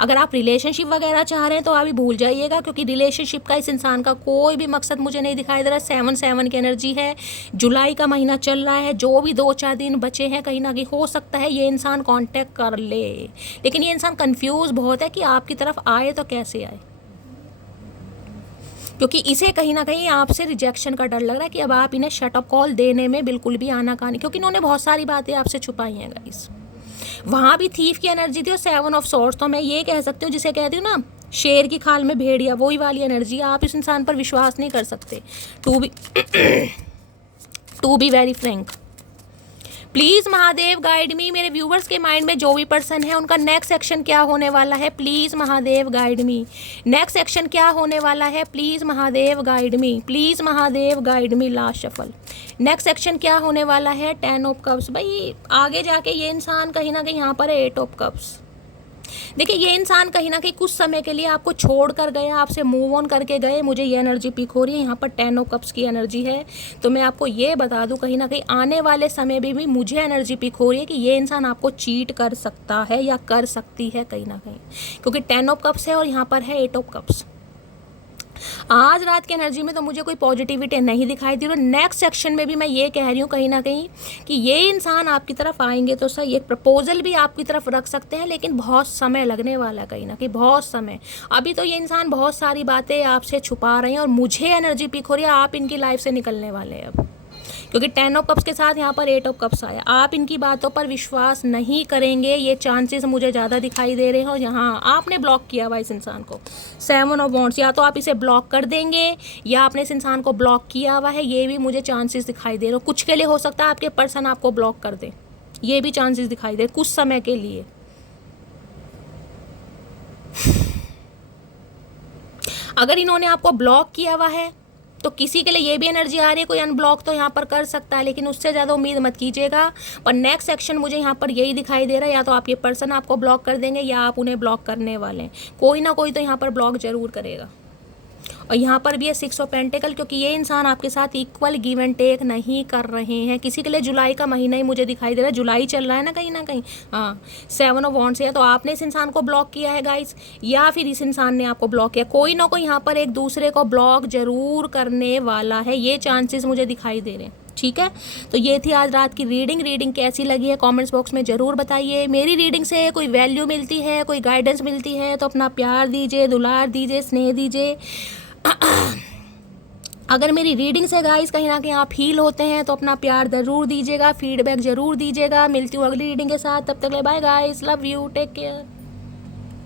अगर आप रिलेशनशिप वगैरह चाह रहे हैं तो अभी भूल जाइएगा, क्योंकि रिलेशनशिप का इस इंसान का कोई भी मकसद मुझे नहीं दिखाई दे रहा। 7-7 की एनर्जी है, जुलाई का महीना चल रहा है, जो भी 2-4 दिन बचे हैं कहीं ना कहीं हो सकता है ये इंसान कांटेक्ट कर ले, लेकिन ये इंसान कंफ्यूज बहुत है कि आपकी तरफ आए तो कैसे आए, क्योंकि इसे कहीं ना कहीं आपसे रिजेक्शन का डर लग रहा है कि अब आप इन्हें शट अप कॉल देने में बिल्कुल भी आनाकानी, क्योंकि इन्होंने बहुत सारी बातें आपसे छुपाई हैं गाइस। वहाँ भी थीफ की एनर्जी थी और 7 ऑफ सॉर्ड्स, तो मैं ये कह सकती हूँ जिसे कहती हूँ ना शेर की खाल में भेड़िया, वही वाली एनर्जी। आप इस इंसान पर विश्वास नहीं कर सकते, to be very frank. Please Mahadev guide me, मेरे व्यूवर्स के माइंड में जो भी पर्सन है उनका नेक्स्ट एक्शन क्या होने वाला है, please Mahadev guide me. Next action क्या होने वाला है, please Mahadev guide me, please Mahadev guide me. Last shuffle, next action क्या होने वाला है, 10 ऑफ कप्स। भाई आगे जाके ये इंसान कहीं ना कहीं यहाँ पर है 8 ऑफ कप्स। देखिए ये इंसान कहीं ना कहीं कुछ समय के लिए आपको छोड़ कर गया, आपसे मूव ऑन करके गए, मुझे ये एनर्जी पिक हो रही है। यहाँ पर 10 ऑफ कप्स की एनर्जी है, तो मैं आपको ये बता दूं कहीं ना कहीं आने वाले समय में भी मुझे एनर्जी पिक हो रही है कि ये इंसान आपको चीट कर सकता है या कर सकती है कहीं ना कहीं, क्योंकि 10 ऑफ कप्स है और यहाँ पर है 8 ऑफ कप्स। आज रात की एनर्जी में तो मुझे कोई पॉजिटिविटी नहीं दिखाई दी, और नेक्स्ट सेक्शन में भी मैं ये कह रही हूँ कहीं ना कहीं कि ये इंसान आपकी तरफ आएंगे तो सही, एक प्रपोजल भी आपकी तरफ रख सकते हैं, लेकिन बहुत समय लगने वाला है कहीं ना कहीं, बहुत समय। अभी तो ये इंसान बहुत सारी बातें आपसे छुपा रहे हैं और मुझे एनर्जी पिक हो रही है आप इनकी लाइफ से निकलने वाले हैं अब, क्योंकि 10 ऑफ कप्स के साथ यहाँ पर 8 ऑफ कप्स आया। आप इनकी बातों पर विश्वास नहीं करेंगे, ये चांसेस मुझे ज़्यादा दिखाई दे रहे हैं। और यहाँ आपने ब्लॉक किया हुआ इस इंसान को, 7 ऑफ वॉन्ड्स, या तो आप इसे ब्लॉक कर देंगे या आपने इस इंसान को ब्लॉक किया हुआ है, ये भी मुझे चांसेस दिखाई दे रहे हैं। कुछ के लिए हो सकता है आपके पर्सन आपको ब्लॉक कर दे, ये भी चांसेस दिखाई दे कुछ समय के लिए। अगर इन्होंने आपको ब्लॉक किया हुआ है तो किसी के लिए ये भी एनर्जी आ रही है कोई अनब्लॉक तो यहाँ पर कर सकता है, लेकिन उससे ज़्यादा उम्मीद मत कीजिएगा। पर नेक्स्ट सेक्शन मुझे यहाँ पर यही दिखाई दे रहा है, या तो आपके पर्सन आपको ब्लॉक कर देंगे या आप उन्हें ब्लॉक करने वाले हैं। कोई ना कोई तो यहाँ पर ब्लॉक जरूर करेगा। और यहाँ पर भी है 6 ऑफ पेंटिकल, क्योंकि ये इंसान आपके साथ इक्वल गिव एंड टेक नहीं कर रहे हैं। किसी के लिए जुलाई का महीना ही मुझे दिखाई दे रहा है, जुलाई चल रहा है ना कहीं। हाँ, 7 ऑफ वॉन्ड्स है, तो आपने इस इंसान को ब्लॉक किया है गाइस, या फिर इस इंसान ने आपको ब्लॉक किया। कोई ना कोई यहाँ पर एक दूसरे को ब्लॉक जरूर करने वाला है, ये चांसेस मुझे दिखाई दे रहे हैं। ठीक है, तो ये थी आज रात की रीडिंग कैसी लगी है कमेंट्स बॉक्स में ज़रूर बताइए। मेरी रीडिंग से कोई वैल्यू मिलती है, कोई गाइडेंस मिलती है तो अपना प्यार दीजिए, दुलार दीजिए, स्नेह दीजिए। अगर मेरी रीडिंग से गाइस कहीं ना कहीं आप हील होते हैं तो अपना प्यार ज़रूर दीजिएगा, फीडबैक ज़रूर दीजिएगा। मिलती हूँ अगली रीडिंग के साथ, तब तक ले bye guys, love you, take care.